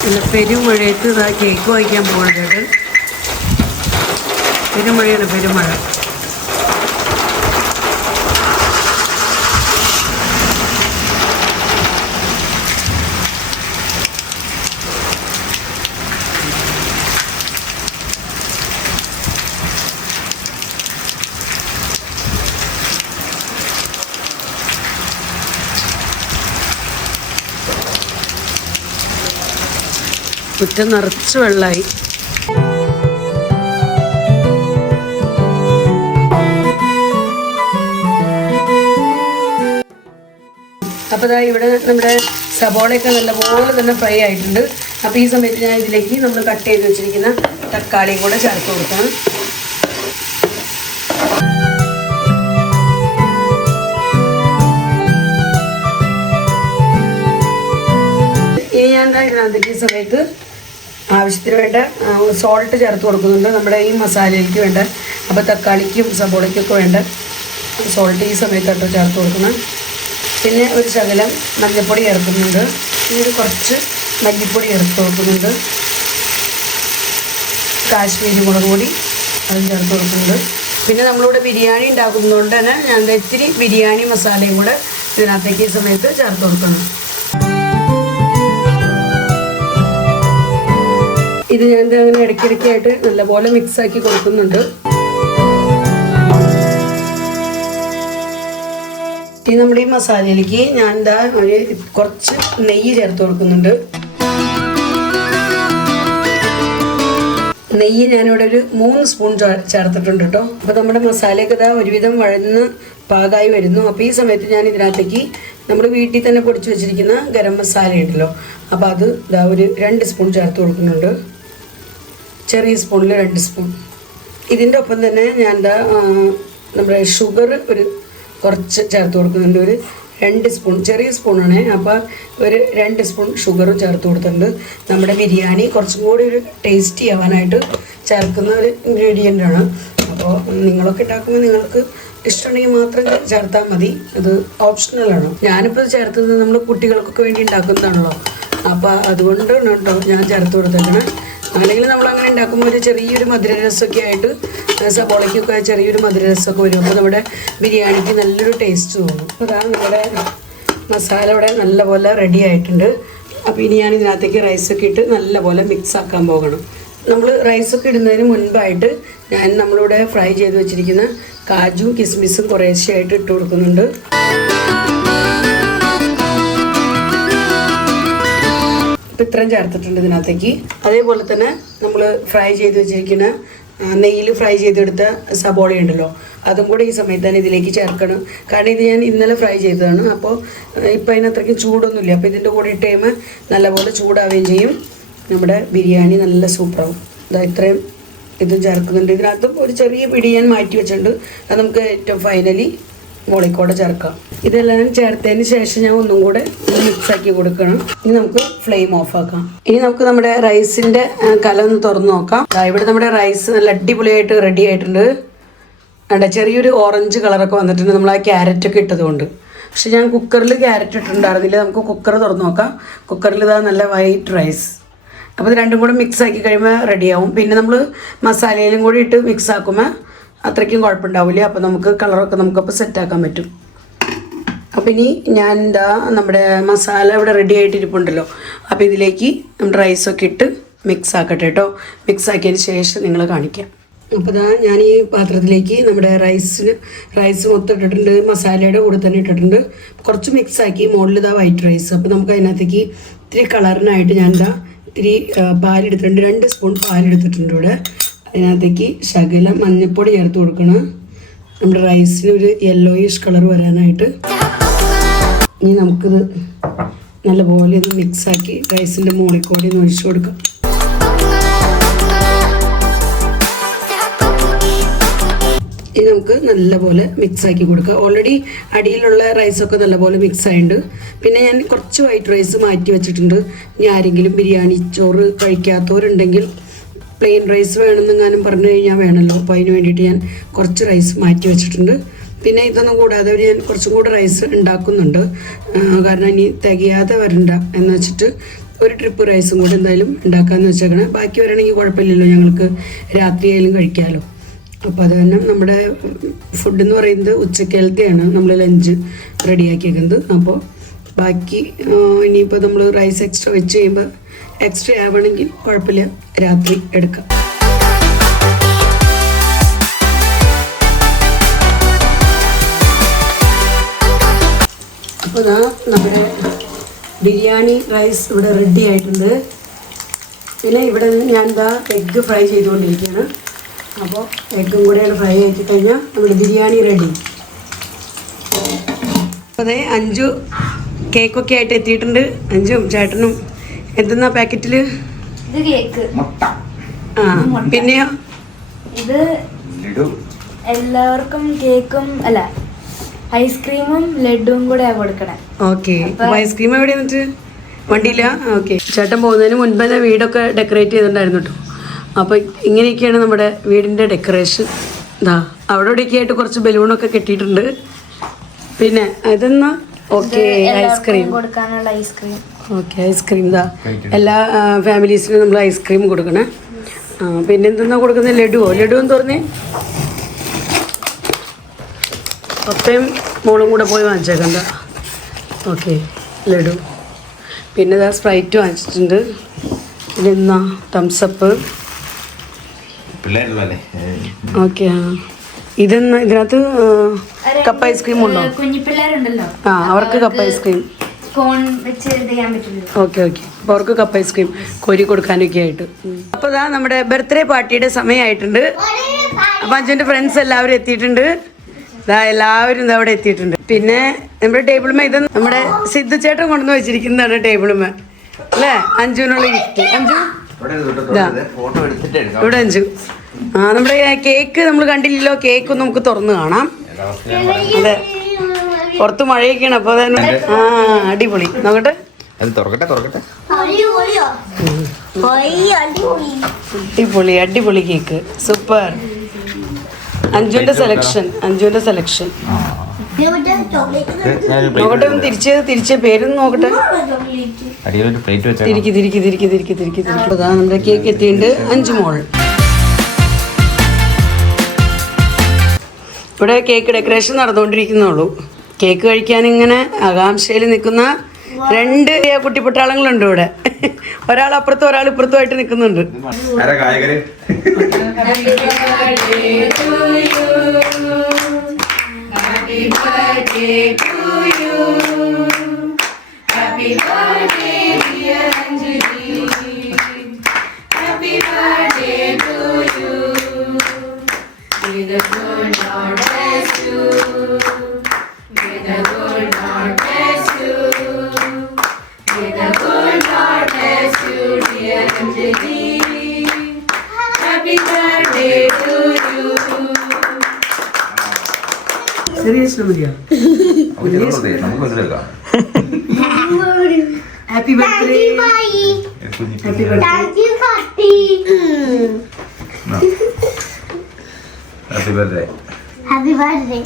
പിന്നെ പെരുമഴയത്ത് ഇതാ കേക്ക് വാങ്ങിക്കാൻ പോകുന്നത്. പെരുമഴയാണ്, പെരുമഴ. മുറ്റം നിറച്ച് വെള്ളമായി. അപ്പോൾ ഇതാ ഇവിടെ നമ്മുടെ സബോളയൊക്കെ നല്ലപോലെ തന്നെ ഫ്രൈ ആയിട്ടുണ്ട്. അപ്പോൾ ഈ സമയത്ത് ഞാൻ ഇതിലേക്ക് നമ്മൾ കട്ട് ചെയ്ത് വെച്ചിരിക്കുന്ന തക്കാളിയും കൂടെ ചേർത്ത് കൊടുക്കണം. ഇനി ഞാൻ ഇതിനകത്തേക്ക് ഈ സമയത്ത് ആവശ്യത്തിന് വേണ്ട സോൾട്ട് ചേർത്ത് കൊടുക്കുന്നുണ്ട് നമ്മുടെ ഈ മസാലയിലേക്ക് വേണ്ട. അപ്പോൾ തക്കാളിക്കും സബോളയ്ക്കൊക്കെ വേണ്ട സോൾട്ട് ഈ സമയത്തോട്ട് ചേർത്ത് കൊടുക്കണം. പിന്നെ ഒരു ശകലം മഞ്ഞൾപ്പൊടി ചേർക്കുന്നുണ്ട്. പിന്നെ കുറച്ച് മല്ലിപ്പൊടി ചേർത്ത് കൊടുക്കുന്നുണ്ട്. കാശ്മീരി മുളക് പൊടി അതും ചേർത്ത് കൊടുക്കുന്നുണ്ട്. പിന്നെ നമ്മളിവിടെ ബിരിയാണി ഉണ്ടാക്കുന്നതുകൊണ്ട് തന്നെ ഞാൻ ഇത്തിരി ബിരിയാണി മസാലയും കൂടെ ഇതിനകത്തേക്ക് ഈ സമയത്ത് ചേർത്ത് കൊടുക്കണം. ഇത് ഞാൻ അങ്ങനെ ഇടയ്ക്കിടയ്ക്കായിട്ട് നല്ലപോലെ മിക്സാക്കി കൊടുക്കുന്നുണ്ട്. ഈ നമ്മുടെ ഈ മസാലയിലേക്ക് ഞാൻ കുറച്ച് നെയ്യ് ചേർത്ത് കൊടുക്കുന്നുണ്ട്. നെയ്യ് ഞാനിവിടെ ഒരു 3 സ്പൂൺ ചേർത്തിട്ടുണ്ട് കേട്ടോ. അപ്പോൾ നമ്മുടെ മസാലയൊക്കെ ഒരുവിധം വഴന്ന് പാകമായി വരുന്നു. അപ്പോൾ ഈ സമയത്ത് ഞാൻ ഇതിനകത്തേക്ക് നമ്മൾ വീട്ടിൽ തന്നെ പൊടിച്ച് വെച്ചിരിക്കുന്ന ഗരം മസാല ഉണ്ടല്ലോ, അപ്പോൾ അത് ഒരു 2 സ്പൂൺ ചേർത്ത് കൊടുക്കുന്നുണ്ട്. ചെറിയ സ്പൂണിൽ 2 സ്പൂൺ. ഇതിൻ്റെ ഒപ്പം തന്നെ ഞാൻ നമ്മുടെ ഷുഗർ ഒരു കുറച്ച് ചേർത്ത് കൊടുക്കുന്നുണ്ട്. ഒരു 2 സ്പൂൺ, ചെറിയ സ്പൂണാണ്. അപ്പോൾ ഒരു 2 സ്പൂൺ ഷുഗറും ചേർത്ത് കൊടുത്തിട്ടുണ്ട്. നമ്മുടെ ബിരിയാണി കുറച്ചും കൂടി ഒരു ടേസ്റ്റി ആവാനായിട്ട് ചേർക്കുന്ന ഒരു ഇൻഗ്രീഡിയൻ്റാണ്. അപ്പോൾ നിങ്ങളൊക്കെ ഉണ്ടാക്കുമ്പോൾ നിങ്ങൾക്ക് ഇഷ്ടമുണ്ടെങ്കിൽ മാത്രം ചേർത്താൽ മതി. ഇത് ഓപ്ഷണലാണ്. ഞാനിപ്പോൾ ചേർത്തത് നമ്മൾ കുട്ടികൾക്കൊക്കെ വേണ്ടി ഉണ്ടാക്കുന്നതാണല്ലോ, അപ്പോൾ അതുകൊണ്ടാണ് കേട്ടോ ഞാൻ ചേർത്ത് കൊടുത്തേക്കണേ. അല്ലെങ്കിൽ നമ്മൾ അങ്ങനെ ഉണ്ടാക്കുമ്പോൾ ഒരു ചെറിയൊരു മധുരരസമൊക്കെ ആയിട്ട് സബോളയ്ക്കൊക്കെ ചെറിയൊരു മധുരരസമൊക്കെ വരും. അപ്പോൾ നമ്മുടെ ബിരിയാണിക്ക് നല്ലൊരു ടേസ്റ്റ് തോന്നും. അപ്പോൾ അതാ നമ്മുടെ മസാല ഇവിടെ നല്ലപോലെ റെഡി ആയിട്ടുണ്ട്. അപ്പോൾ ഇനി ഞാൻ ഇതിനകത്തേക്ക് റൈസൊക്കെ ഇട്ട് നല്ലപോലെ മിക്സ് ആക്കാൻ പോകണം. നമ്മൾ റൈസൊക്കെ ഇടുന്നതിന് മുൻപായിട്ട് ഞാൻ നമ്മളിവിടെ ഫ്രൈ ചെയ്ത് വെച്ചിരിക്കുന്ന കാജും കിസ്മിസും കുറേശ്ശെയായിട്ട് ഇട്ട് കൊടുക്കുന്നുണ്ട്. ഇപ്പം ഇത്രയും ചേർത്തിട്ടുണ്ട് ഇതിനകത്തേക്ക്. അതേപോലെ തന്നെ നമ്മൾ ഫ്രൈ ചെയ്ത് വെച്ചിരിക്കുന്ന നെയ്യിൽ ഫ്രൈ ചെയ്തെടുത്ത സബോള ഉണ്ടല്ലോ, അതും കൂടെ ഈ സമയത്ത് തന്നെ ഇതിലേക്ക് ചേർക്കണം. കാരണം ഇത് ഞാൻ ഇന്നലെ ഫ്രൈ ചെയ്തതാണ്. അപ്പോൾ ഇപ്പം അതിനത്രയ്ക്ക് ചൂടൊന്നുമില്ല. അപ്പോൾ ഇതിൻ്റെ കൂടെ ഇട്ട് കഴിയുമ്പോൾ നല്ലപോലെ ചൂടാവുകയും ചെയ്യും. നമ്മുടെ ബിരിയാണി നല്ല സൂപ്പറാവും. ഇതാ ഇത്രയും ഇതും ചേർക്കുന്നുണ്ട്. ഇതിനകത്തും ഒരു ചെറിയ പിടി ഞാൻ മാറ്റി വെച്ചിട്ടുണ്ട്. അത് നമുക്ക് ഏറ്റവും ഫൈനലി മുളക്കോടെ ചേർക്കാം. ഇതെല്ലാം ചേർത്തതിന് ശേഷം ഞാൻ ഒന്നും കൂടെ മിക്സാക്കി കൊടുക്കണം. ഇനി നമുക്ക് ഫ്ലെയിം ഓഫ് ആക്കാം. ഇനി നമുക്ക് നമ്മുടെ റൈസിൻ്റെ കലം ഒന്ന് തുറന്ന് നോക്കാം. ഇവിടെ നമ്മുടെ റൈസ് നല്ല അടിപൊളിയായിട്ട് റെഡി ആയിട്ടുണ്ട്. ചെറിയൊരു ഓറഞ്ച് കളറൊക്കെ വന്നിട്ടുണ്ട് നമ്മൾ ആ ക്യാരറ്റൊക്കെ ഇട്ടതുകൊണ്ട്. പക്ഷെ ഞാൻ കുക്കറിൽ ക്യാരറ്റ് ഇട്ടിട്ടുണ്ടായിരുന്നില്ല. നമുക്ക് കുക്കർ തുറന്ന് നോക്കാം. കുക്കറിൽ ഇതാ നല്ല വൈറ്റ് റൈസ്. അപ്പോൾ ഇത് രണ്ടും കൂടെ മിക്സ് ആക്കി കഴിയുമ്പോൾ റെഡിയാവും. പിന്നെ നമ്മൾ മസാലയിലും കൂടി ഇട്ട് മിക്സ് ആക്കുമ്പോൾ അത്രയ്ക്കും കുഴപ്പമുണ്ടാവില്ല. അപ്പോൾ നമുക്ക് കളറൊക്കെ നമുക്കപ്പോൾ സെറ്റാക്കാൻ പറ്റും. അപ്പോൾ ഇനി ഞാൻ എന്താ നമ്മുടെ മസാല ഇവിടെ റെഡി ആയിട്ടിരിപ്പുണ്ടല്ലോ, അപ്പോൾ ഇതിലേക്ക് നമ്മുടെ റൈസൊക്കെ ഇട്ട് മിക്സ് ആക്കട്ടെ കേട്ടോ. മിക്സ് ആക്കിയതിന് ശേഷം നിങ്ങളെ കാണിക്കാം. അപ്പോൾ ഇതാ ഞാൻ ഈ പാത്രത്തിലേക്ക് നമ്മുടെ റൈസ് മൊത്തം ഇട്ടിട്ടുണ്ട്. മസാലയുടെ കൂടെ തന്നെ ഇട്ടിട്ടുണ്ട്. കുറച്ച് മിക്സ് ആക്കി മുകളിൽ ഇതാ വൈറ്റ് റൈസ്. അപ്പോൾ നമുക്ക് അതിനകത്തേക്ക് ഇത്തിരി കളറിനായിട്ട് ഞാൻ ഇതാ ഇത്തിരി പാലെടുത്തിട്ടുണ്ട്. 2 സ്പൂൺ പാലെടുത്തിട്ടുണ്ട് ഇവിടെ. അതിനകത്തേക്ക് ശകലം മഞ്ഞൾപ്പൊടി ചേർത്ത് കൊടുക്കണം, നമ്മുടെ റൈസിന് ഒരു യെല്ലോയിഷ് കളർ വരാനായിട്ട്. ഇനി നമുക്കിത് നല്ലപോലെ ഇത് മിക്സാക്കി റൈസിൻ്റെ മുകളിൽ കൂടി ഒന്ന് ഒഴിച്ചു കൊടുക്കാം. ഇനി നമുക്ക് നല്ലപോലെ മിക്സാക്കി കൊടുക്കാം. ഓൾറെഡി അടിയിലുള്ള റൈസൊക്കെ നല്ലപോലെ മിക്സ് ആയിട്ടുണ്ട്. പിന്നെ ഞാൻ കുറച്ച് വൈറ്റ് റൈസ് മാറ്റി വെച്ചിട്ടുണ്ട്. ഇനി ആരെങ്കിലും ബിരിയാണി ചോറ് കഴിക്കാത്തവരുണ്ടെങ്കിൽ പ്ലെയിൻ റൈസ് വേണമെന്നെങ്ങാനും പറഞ്ഞു കഴിഞ്ഞാൽ വേണമല്ലോ. അപ്പോൾ അതിന് വേണ്ടിയിട്ട് ഞാൻ കുറച്ച് റൈസ് മാറ്റി വെച്ചിട്ടുണ്ട്. പിന്നെ ഇതൊന്നും കൂടാതെ ഞാൻ കുറച്ചും കൂടെ റൈസ് ഉണ്ടാക്കുന്നുണ്ട്. കാരണം ഇനി തികയാതെ വരണ്ട എന്ന് വെച്ചിട്ട് ഒരു ട്രിപ്പ് റൈസും കൂടെ എന്തായാലും ഉണ്ടാക്കാമെന്ന് വെച്ചേക്കണേ. ബാക്കി വരണമെങ്കിൽ കുഴപ്പമില്ലല്ലോ, ഞങ്ങൾക്ക് രാത്രിയായാലും കഴിക്കാമല്ലോ. അപ്പോൾ അത് തന്നെ നമ്മുടെ ഫുഡ് എന്ന് പറയുന്നത് ഉച്ചക്കാലത്തെയാണ് നമ്മൾ ലഞ്ച് റെഡിയാക്കിയേക്കുന്നത്. അപ്പോൾ ബാക്കി ഇനിയിപ്പോൾ നമ്മൾ റൈസ് എക്സ്ട്രാ വെച്ച് കഴിയുമ്പോൾ എക്സ്ട്രാ ആവണമെങ്കിൽ കുഴപ്പമില്ല, രാത്രി എടുക്കാം. അപ്പോൾ ഇതാ നമ്മുടെ ബിരിയാണി റൈസ് ഇവിടെ റെഡി ആയിട്ടുണ്ട്. പിന്നെ ഇവിടെ ഞാൻ ഇതാ എഗ്ഗ് ഫ്രൈ ചെയ്തുകൊണ്ടിരിക്കുകയാണ്. അപ്പോൾ എഗ്ഗും കൂടെ ഫ്രൈ ആക്കി കഴിഞ്ഞാൽ നമ്മുടെ ബിരിയാണി റെഡി. അപ്പോൾ അതേ അഞ്ചു കേക്കൊക്കെ ആയിട്ട് എത്തിയിട്ടുണ്ട്. അഞ്ചും ചേട്ടനും എന്തെന്നാ പാക്കറ്റിൽ? ഇത് കേക്ക്. ആ പിന്നെയോ? ഇത് എല്ലാവർക്കും കേക്കും അല്ല ഐസ്ക്രീമും ലഡുവും കൂടെ കൊടുക്കണേ. ഓക്കെ. അപ്പോൾ ഐസ്ക്രീം എവിടെ എന്നിട്ട് വണ്ടിയില്ല? ഓക്കെ. ചേട്ടൻ പോകുന്നതിന് മുൻപ് തന്നെ വീടൊക്കെ ഡെക്കറേറ്റ് ചെയ്തിട്ടുണ്ടായിരുന്നു കേട്ടോ. അപ്പോൾ ഇങ്ങനെയൊക്കെയാണ് നമ്മുടെ വീടിൻ്റെ ഡെക്കറേഷൻ. ഇതാ അവിടെ ഇവിടെയൊക്കെ ആയിട്ട് കുറച്ച് ബലൂണൊക്കെ കെട്ടിയിട്ടുണ്ട്. പിന്നെ ഇതെന്നാ? ഓക്കെ ഐസ്ക്രീം കൊടുക്കാനുള്ള ഐസ്ക്രീം. ഓക്കെ ഐസ്ക്രീം ഇതാ എല്ലാ ഫാമിലീസിനും നമ്മൾ ഐസ്ക്രീം കൊടുക്കണേ. പിന്നെ എന്തെന്നാ കൊടുക്കുന്നത്? ലഡുവോ? ലഡു എന്ന് പറഞ്ഞേ പപ്പയും മോളും കൂടെ പോയി വാങ്ങിച്ചേക്കണ്ട. ഓക്കെ ലഡു. പിന്നെ ഇതാ സ്പ്രൈറ്റ് വാങ്ങിച്ചിട്ടുണ്ട്. പിന്നെ എന്നാ തംസപ്പ്. ഓക്കെ. ഇതെന്നാ ഇതിനകത്ത് കപ്പ് ഐസ്ക്രീം ഉണ്ടോ? കുഞ്ഞിപ്പിള്ളേരുണ്ടല്ലോ, അവർക്ക് കപ്പ് ഐസ്ക്രീം കോൺ വെച്ച് ചെയ്യാൻ പറ്റില്ല. Okay okay. അപ്പോൾ അവർക്ക് കപ്പ് ഐസ്ക്രീം കോരി കൊടുക്കാനൊക്കെ ആയിട്ട്. അപ്പോൾ ഇതാ നമ്മുടെ ബർത്ത്ഡേ പാർട്ടിയുടെ സമയമായിട്ടുണ്ട്. അപ്പം അഞ്ചിൻ്റെ ഫ്രണ്ട്സ് എല്ലാവരും എത്തിയിട്ടുണ്ട്. ഇതാ എല്ലാവരും ഇതാ അവിടെ എത്തിയിട്ടുണ്ട്. പിന്നെ നമ്മുടെ ടേബിളുമേ ഇത് നമ്മുടെ സിദ്ധു ചേട്ടൻ കൊണ്ടുവന്ന് വെച്ചിരിക്കുന്നതാണ് ടേബിളുമേ അല്ലേ അഞ്ചുവിനുള്ള ഗിഫ്റ്റ്. അഞ്ചു ഇവിടെ അഞ്ചു. നമ്മുടെ കേക്ക് നമ്മൾ കണ്ടില്ലല്ലോ. കേക്ക് നമുക്ക് തുറന്ന് കാണാം. അതെ പുറത്ത് മഴയൊക്കെയാണ്. അപ്പോൾ തന്നെ അടിപൊളി. നോക്കട്ടെ. അടിപൊളി അടിപൊളി കേക്ക് സൂപ്പർ. അഞ്ജുവിന്റെ സെലക്ഷൻ നോക്കട്ടെ, ഒന്ന് തിരിച്ച് പേരൊന്ന് നോക്കട്ടെ. തിരിക്ക്. അതാ നമ്മുടെ കേക്ക് എത്തിയിട്ടുണ്ട്. 5 മോൾ. ഇവിടെ കേക്ക് ഡെക്കറേഷൻ നടന്നുകൊണ്ടിരിക്കുന്നുള്ളൂ. കേക്ക് കഴിക്കാൻ ഇങ്ങനെ ആകാംക്ഷയിൽ നിൽക്കുന്ന 2 കുട്ടിപ്പട്ടാളങ്ങളുണ്ട് ഇവിടെ. ഒരാൾ അപ്പുറത്തും ഒരാൾ ഇപ്പുറത്തുമായിട്ട് നിൽക്കുന്നുണ്ട്. സീരിയസ്ലി മതിയോ? Happy birthday. Happy birthday. Happy birthday.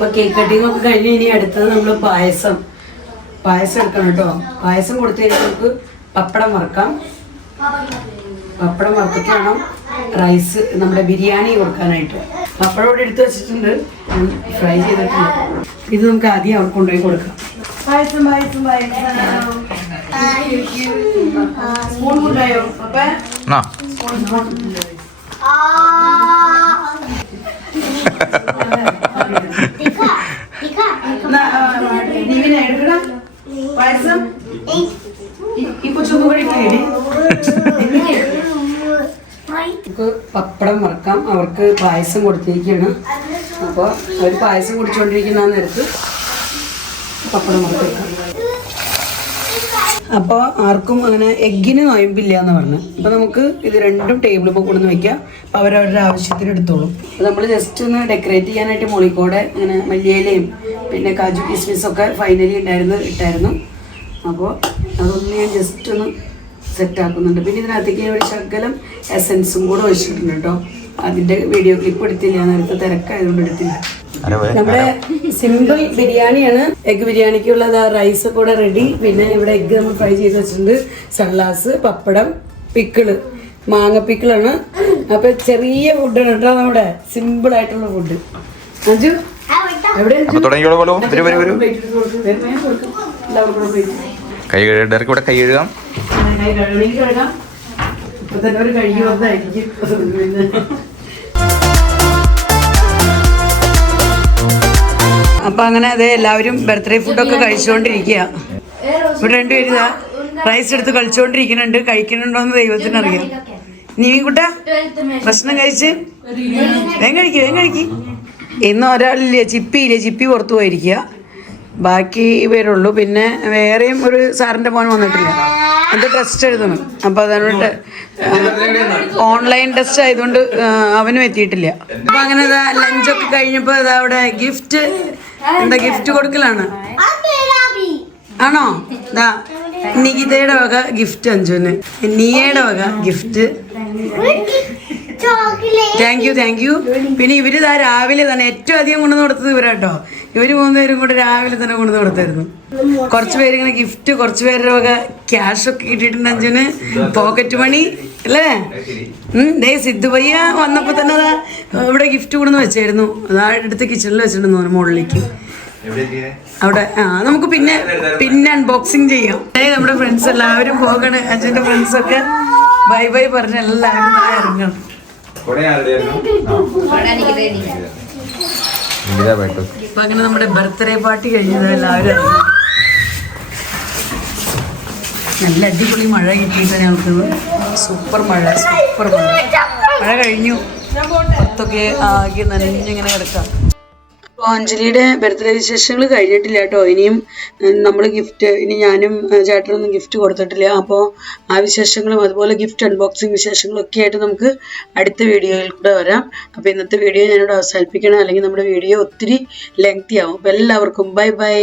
അപ്പൊ കേക്ക് കട്ടിങ് ഒക്കെ കഴിഞ്ഞ് ഇനി അടുത്തത് നമ്മൾ പായസം എടുക്കണം കേട്ടോ. പായസം കൊടുത്തു കഴിഞ്ഞാൽ നമുക്ക് പപ്പടം വറുക്കാം. പപ്പടം വറുത്തിട്ട് വേണം റൈസ് നമ്മുടെ ബിരിയാണി കൊടുക്കാനായിട്ട്. പപ്പടം ഇവിടെ എടുത്ത് വെച്ചിട്ടുണ്ട്, ഫ്രൈ ചെയ്തിട്ടുണ്ട്. ഇത് നമുക്ക് ആദ്യം അവർക്ക് കൊണ്ടുപോയി കൊടുക്കാം. പായസം സ്പൂൺ കൊണ്ടായോ? അപ്പൊ പായസം ഈ കൊച്ചൊന്നും കൂടി ഇട്ടേടി. നമുക്ക് പപ്പടം വറക്കാം. അവർക്ക് പായസം കൊടുത്തിരിക്കുകയാണ്. അപ്പോൾ അവർ പായസം കുടിച്ചുകൊണ്ടിരിക്കുന്ന നേരത്ത് പപ്പടം വറുക്കാം. അപ്പോൾ ആർക്കും അങ്ങനെ എഗ്ഗിന് നൊയമ്പില്ല എന്ന് പറഞ്ഞു. അപ്പോൾ നമുക്ക് ഇത് രണ്ടും ടേബിളിൽ കൊണ്ടുവന്ന് വെക്കാം. അപ്പോൾ അവരവരുടെ ആവശ്യത്തിന് എടുത്തോളും. നമ്മൾ ജസ്റ്റ് ഒന്ന് ഡെക്കറേറ്റ് ചെയ്യാനായിട്ട് മുളിക്കോടെ ഇങ്ങനെ മല്ലിയിലയും പിന്നെ കാജു കിസ്മിസൊക്കെ ഫൈനലി ഇട്ടായിരുന്നു. അപ്പോൾ അതൊന്ന് ഞാൻ ജസ്റ്റ് ഒന്ന് സെറ്റാക്കുന്നുണ്ട്. പിന്നെ ഇതിനകത്തേക്ക് ഒരു ശകലം എസൻസും കൂടെ ഒഴിച്ചിട്ടുണ്ട് കേട്ടോ. അതിൻ്റെ വീഡിയോ ക്ലിപ്പ് എടുത്തില്ല, നേരത്തെ തിരക്കായതുകൊണ്ട് എടുത്തില്ല. നമ്മുടെ സിമ്പിൾ ബിരിയാണിയാണ്. എഗ് ബിരിയാണിക്കുള്ളത് റൈസ് കൂടെ റെഡി. പിന്നെ ഇവിടെ എഗ് നമ്മൾ ഫ്രൈ ചെയ്ത് വെച്ചിട്ടുണ്ട്. സള്ളാസ്, പപ്പടം, പിക്കിള്, മാങ്ങ പിക്കിളാണ്. അപ്പൊ ചെറിയ ഫുഡാണ് കേട്ടോ, നമ്മുടെ സിമ്പിൾ ആയിട്ടുള്ള ഫുഡ്. അഞ്ചു എവിടെ കൈ കഴുകാം. ഇപ്പൊ തന്നെ ഒരു കഴുകി വന്നായിരിക്കും. അപ്പൊ അങ്ങനെ അതെ എല്ലാവരും ബർത്ത്ഡേ ഫുഡൊക്കെ കഴിച്ചുകൊണ്ടിരിക്കുക. ഇവിടെ രണ്ടുപേരും റൈസ് എടുത്ത് കളിച്ചുകൊണ്ടിരിക്കുന്നുണ്ട്. കഴിക്കുന്നുണ്ടോന്ന് ദൈവത്തിനറിയാം. നീവിൻകുട്ട ഭക്ഷണം കഴിച്ച് വേഗം കഴിക്കും. ഇന്ന് ഒരാളില്ലേ, ചിപ്പി പുറത്തു പോയിരിക്കുക. ബാക്കി പേരുള്ളൂ. പിന്നെ വേറെയും ഒരു സാറിൻ്റെ മോൻ വന്നിട്ടില്ല. അത് ടെസ്റ്റ് എഴുതണം. അപ്പോൾ അതുകൊണ്ട് ഓൺലൈൻ ടെസ്റ്റ് ആയതുകൊണ്ട് അവനും എത്തിയിട്ടില്ല. അപ്പോൾ അങ്ങനെ ലഞ്ചൊക്കെ കഴിഞ്ഞപ്പോൾ അവിടെ ഗിഫ്റ്റ് കൊടുക്കലാണ്. ആണോ? ദാ നികിതയുടെ വക ഗിഫ്റ്റ് അഞ്ജുന്, നിയയുടെ വക ഗിഫ്റ്റ്. Thank you. പിന്നെ ഇവര് ഇതാ രാവിലെ തന്നെ ഏറ്റവും അധികം കൊണ്ടുവന്ന് കൊടുത്തത് ഇവരാട്ടോ. ഇവര് 3 പേരും കൂടെ രാവിലെ തന്നെ കൊണ്ടുവന്ന് കൊടുത്തായിരുന്നു. കുറച്ച് പേര് ഇങ്ങനെ ഗിഫ്റ്റ്, കുറച്ച് പേരുടെ വക ക്യാഷ് ഒക്കെ കിട്ടിയിട്ടുണ്ട് അഞ്ജുന്, പോക്കറ്റ് മണി അല്ലേ? ദേ സിദ്ധു പയ്യ വന്നപ്പോ തന്നെ അതാ ഇവിടെ ഗിഫ്റ്റ് കൊണ്ടുവന്ന് വെച്ചായിരുന്നു. അതാ അടുത്ത കിച്ചണിൽ വെച്ചിട്ടുണ്ടെന്ന് തോന്നുന്നു മുകളിലേക്ക് അവിടെ. നമുക്ക് പിന്നെ അൺബോക്സിങ് ചെയ്യാം. നമ്മുടെ ഫ്രണ്ട്സ് എല്ലാവരും പോകണം. അച്ഛൻ്റെ ഫ്രണ്ട്സൊക്കെ ബൈ ബൈ പറഞ്ഞ് എല്ലാവരും ഇറങ്ങണം. ഇപ്പൊ അങ്ങനെ നമ്മുടെ ബർത്ത്ഡേ പാർട്ടി കഴിഞ്ഞത് എല്ലാവരും ഇറങ്ങും. നല്ല അടിപൊളി മഴ കിട്ടിയിട്ട് ഞങ്ങൾക്ക് സൂപ്പർ മഴ മഴ കഴിഞ്ഞു. പുറത്തൊക്കെ ആകെ നനഞ്ഞിങ്ങനെ കിടക്കാം. അപ്പോൾ അഞ്ജലിയുടെ ബർത്ത്ഡേ വിശേഷങ്ങൾ കഴിഞ്ഞിട്ടില്ല കേട്ടോ. ഇനിയും നമ്മൾ ഗിഫ്റ്റ്, ഇനി ഞാനും ചേട്ടനൊന്നും ഗിഫ്റ്റ് കൊടുത്തിട്ടില്ല. അപ്പോൾ ആ വിശേഷങ്ങളും അതുപോലെ ഗിഫ്റ്റ് അൺബോക്സിങ് വിശേഷങ്ങളും ഒക്കെ ആയിട്ട് നമുക്ക് അടുത്ത വീഡിയോയിൽ കൂടെ വരാം. അപ്പോൾ ഇന്നത്തെ വീഡിയോ ഞാനിവിടെ അവസാനിപ്പിക്കണം, അല്ലെങ്കിൽ നമ്മുടെ വീഡിയോ ഒത്തിരി ലെങ്തി ആവും. അപ്പോൾ എല്ലാവർക്കും ബൈ ബൈ.